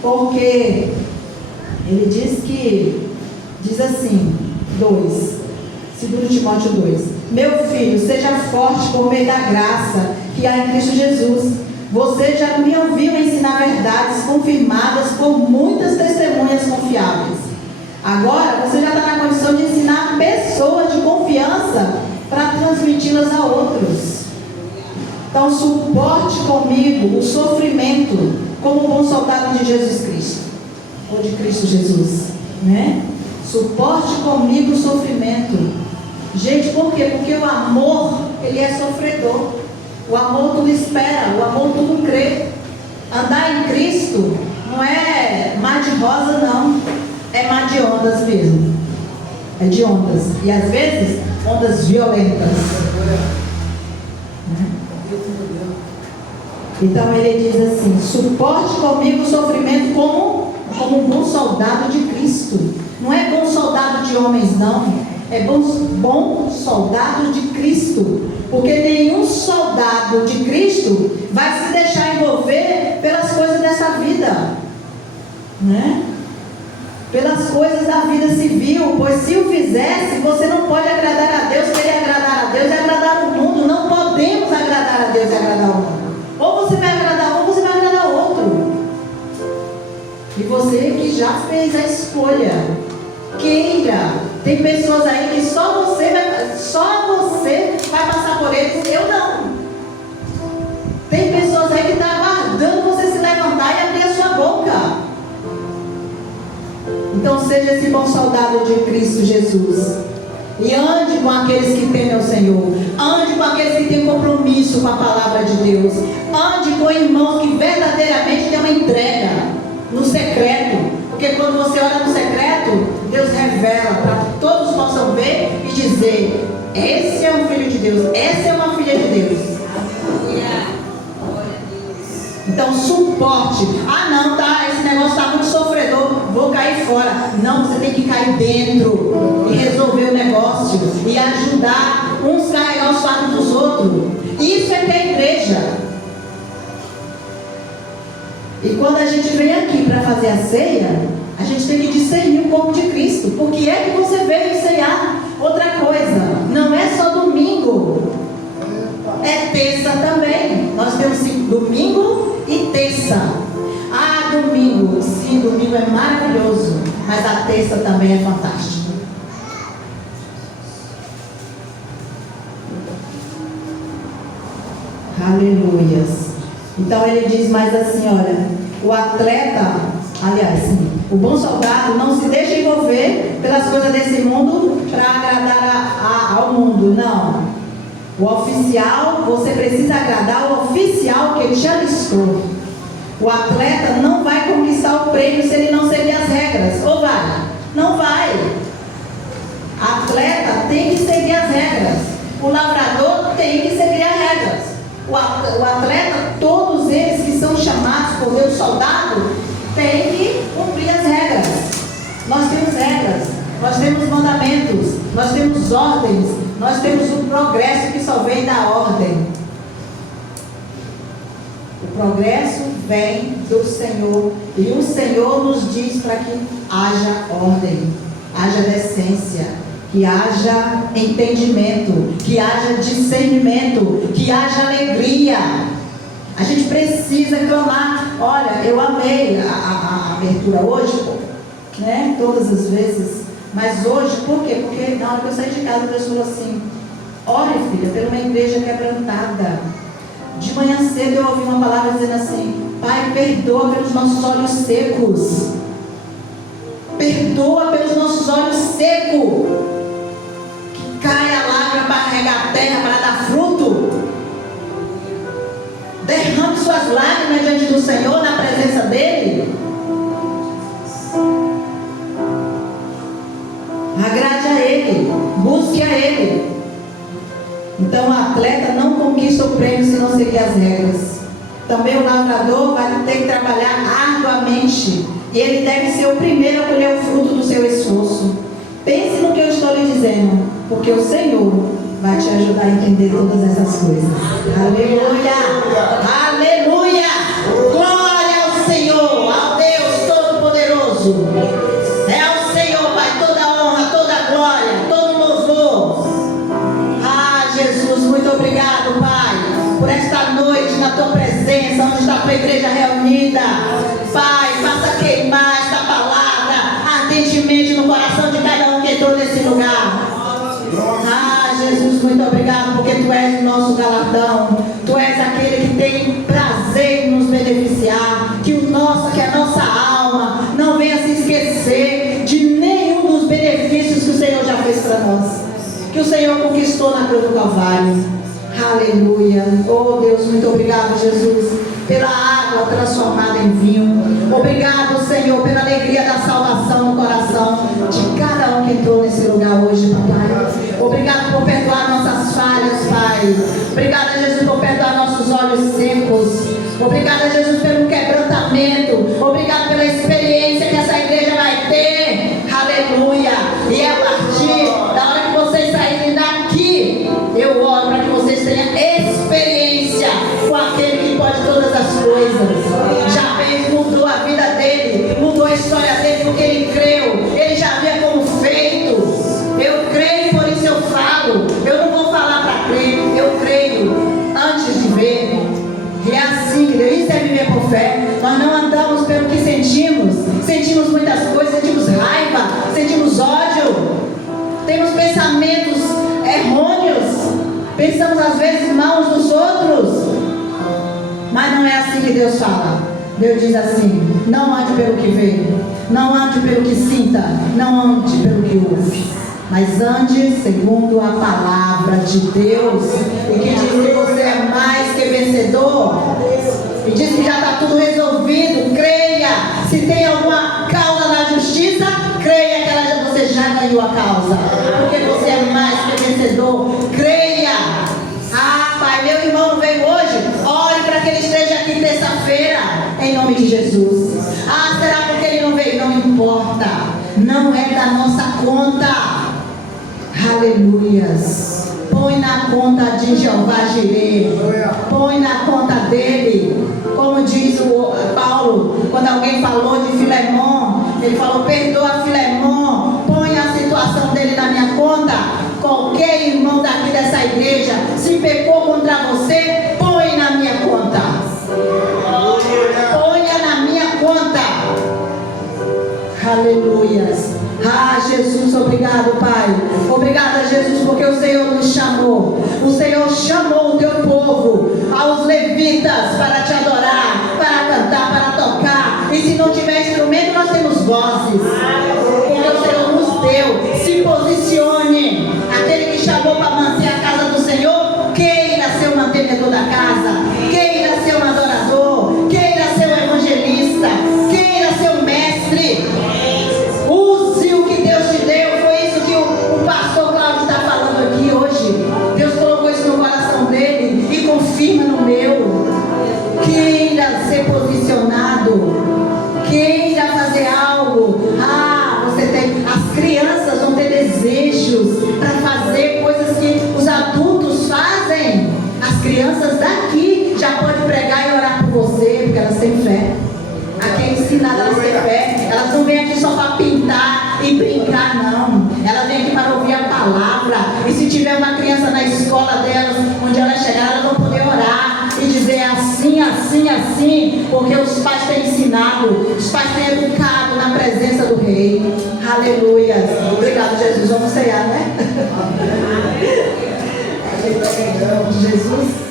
Porque ele diz assim, 2 Timóteo 2: meu filho, seja forte por meio da graça que há em Cristo Jesus. Você já me ouviu ensinar verdades confirmadas por muitas testemunhas confiáveis. Agora você já está na condição de ensinar pessoas de confiança para transmiti-las a outros. Então suporte comigo o sofrimento como um bom soldado de Jesus Cristo, ou de Cristo Jesus, né? Suporte comigo o sofrimento. Gente, por quê? Porque o amor, ele é sofredor. O amor tudo espera, o amor tudo crê. Andar em Cristo não é mar de rosa, não. É mar de ondas mesmo. É de ondas. E às vezes, ondas violentas. Então ele diz assim: suporte comigo o sofrimento como um bom soldado de Cristo. Não é bom soldado de homens, não. É bom soldado de Cristo. Porque nenhum soldado de Cristo vai se deixar envolver pelas coisas dessa vida, né? Pelas coisas da vida civil. Pois se o fizesse, você não pode agradar a Deus. Querer agradar a Deus é agradar o mundo. Não podemos agradar a Deus e agradar o mundo. Ou você vai agradar um, ou você vai agradar outro. E você que já fez a escolha, queira. Tem pessoas aí que só você vai passar por eles, eu não. Tem pessoas aí que estão aguardando você se levantar e abrir a sua boca. Então seja esse bom soldado de Cristo Jesus. E ande com aqueles que temem ao Senhor. Ande com aqueles que têm compromisso com a palavra de Deus. Ande com irmãos que verdadeiramente têm uma entrega no secreto. Porque quando você ora no secreto, Deus revela para que todos possam ver e dizer: esse é um filho de Deus, essa é uma filha de Deus. Então suporte. Ah não, tá, esse negócio está muito sofredor. Vou cair fora. Não, você tem que cair dentro e resolver o negócio e ajudar uns a carregar os fardos dos outros. Isso é que é igreja. E quando a gente vem aqui para fazer a ceia, a gente tem que discernir o corpo de Cristo. Por que é que você veio ceiar? Outra coisa, não é só domingo, é terça também. Nós temos domingo e terça. Ah, domingo, sim, domingo é maravilhoso, mas a terça também é fantástica. Aleluias. Então ele diz mais assim, olha, o atleta, aliás, sim, o bom soldado não se deixa envolver pelas coisas desse mundo para agradar ao mundo, não. O oficial, você precisa agradar o oficial que te alistou. O atleta não vai conquistar o prêmio se ele não seguir as regras, ou vai? Não vai. Atleta tem que seguir as regras. O lavrador tem que seguir as regras. O atleta, todos eles que são chamados por Deus soldado, tem que cumprir as regras. Nós temos regras, nós temos mandamentos, nós temos ordens, nós temos um progresso que só vem da ordem. O progresso vem do Senhor, e o Senhor nos diz para que haja ordem, haja decência, que haja entendimento, que haja discernimento, que haja alegria. A gente precisa clamar. Olha, eu amei a abertura hoje, né? Todas as vezes. Mas hoje, por quê? Porque na hora que eu saí de casa, Deus falou assim: ore, filha, pela uma igreja quebrantada. De manhã cedo eu ouvi uma palavra dizendo assim: Pai, perdoa pelos nossos olhos secos. Perdoa pelos nossos olhos secos. Que caia a lágrima para regar a terra, para dar fruto. Derrame suas lágrimas diante do Senhor, na presença dEle. Agrade a Ele, busque a Ele. Então o atleta não conquista o prêmio se não seguir as regras. Também o lavrador vai ter que trabalhar arduamente, e ele deve ser o primeiro a colher o fruto do seu esforço. Pense no que eu estou lhe dizendo, porque o Senhor vai te ajudar a entender todas essas coisas. Aleluia! Aleluia! Glória ao Senhor, ao Deus Todo-Poderoso. É ao Senhor, Pai, toda honra, toda glória, todo louvor. Ah, Jesus, muito obrigado, Pai, por esta noite na Tua presença, onde está a Tua igreja reunida. Pai, faça queimar esta palavra ardentemente no coração de cada um que entrou nesse lugar. Ah, Jesus, muito obrigado, porque Tu és o nosso galardão. Tu és aquele que tem prazer em nos beneficiar. Que a nossa alma não venha se esquecer de nenhum dos benefícios que o Senhor já fez para nós, que o Senhor conquistou na cruz do Calvário. Aleluia. Oh Deus, muito obrigado, Jesus, pela água transformada em vinho. Obrigado, Senhor, pela alegria da salvação no coração de cada um que entrou nesse lugar hoje, papai. Obrigado por perdoar nossas falhas, Pai. Obrigado, Jesus, por perdoar nossos olhos secos. Obrigado, Jesus, pelo quebrantamento. Obrigado pela experiência que essa igreja vai ter. Aleluia. E a partir da hora que vocês saírem daqui, eu oro para que vocês tenham experiência com aquele que pode todas as coisas. Já fez, mudou a vida dele, mudou a história dele, porque ele creu. Ele já via como feito. Eu creio, por isso eu falo. Eu não vou falar para crer, eu creio antes de ver. E é assim, isso é viver por fé. Nós não andamos pelo que sentimos. Sentimos muitas coisas, sentimos raiva, sentimos ódio, temos pensamentos errôneos, pensamos às vezes mal uns dos outros. Mas não é assim que Deus fala. Deus diz assim: não ande pelo que vê, não ande pelo que sinta, não ande pelo que ouve, mas ande segundo a palavra de Deus, e que diz que você é mais que vencedor, e diz que já está tudo resolvido. Creia. Se tem alguma causa na justiça, creia que você já ganhou a causa, porque você é mais que vencedor. Creia. Ah, Pai, meu irmão veio hoje, ore para que ele esteja aqui terça-feira, em nome de Jesus. Ah, será porque ele não não veio, não importa. Não é da nossa conta. Aleluias. Põe na conta de Jeová Jireh. Põe na conta dele. Como diz o Paulo, quando alguém falou de Filemon, ele falou: perdoa Filemon, põe a situação dele na minha conta. Qualquer irmão daqui dessa igreja, se pecou contra você, põe na minha conta. Ponha na minha conta. Aleluias. Ah, Jesus, obrigado, Pai. Obrigada, Jesus, porque o Senhor nos chamou. O Senhor chamou o teu povo, aos levitas, para te adorar, para cantar, para tocar. E se não tiver instrumento, nós temos vozes. Porque o Senhor nos deu. Se posicione. Aquele que chamou para manter a casa do Senhor, queira ser o mantenedor da casa, queira ser um adorador, queira ser um evangelista, queira ser um mestre. Use o que Deus te deu. Foi isso que o pastor Cláudio está falando aqui hoje. Deus colocou isso no coração dele e confirma no meu. Queira ser posicionado, queira fazer algo. Você tem. As crianças vão ter desejos para fazer coisas que os adultos fazem. As crianças daqui já podem pregar e orar por você, porque elas têm fé. Aqui é ensinado elas têm fé. Elas não vêm aqui só para pintar e brincar, não. Elas vêm aqui para ouvir a palavra. E se tiver uma criança na escola delas, onde elas chegar, elas vão poder orar e dizer assim, assim, assim, porque os pais têm ensinado, os pais têm educado na presença do Rei. Aleluia. Obrigado, Jesus. Vamos ceiar, né? Jesus.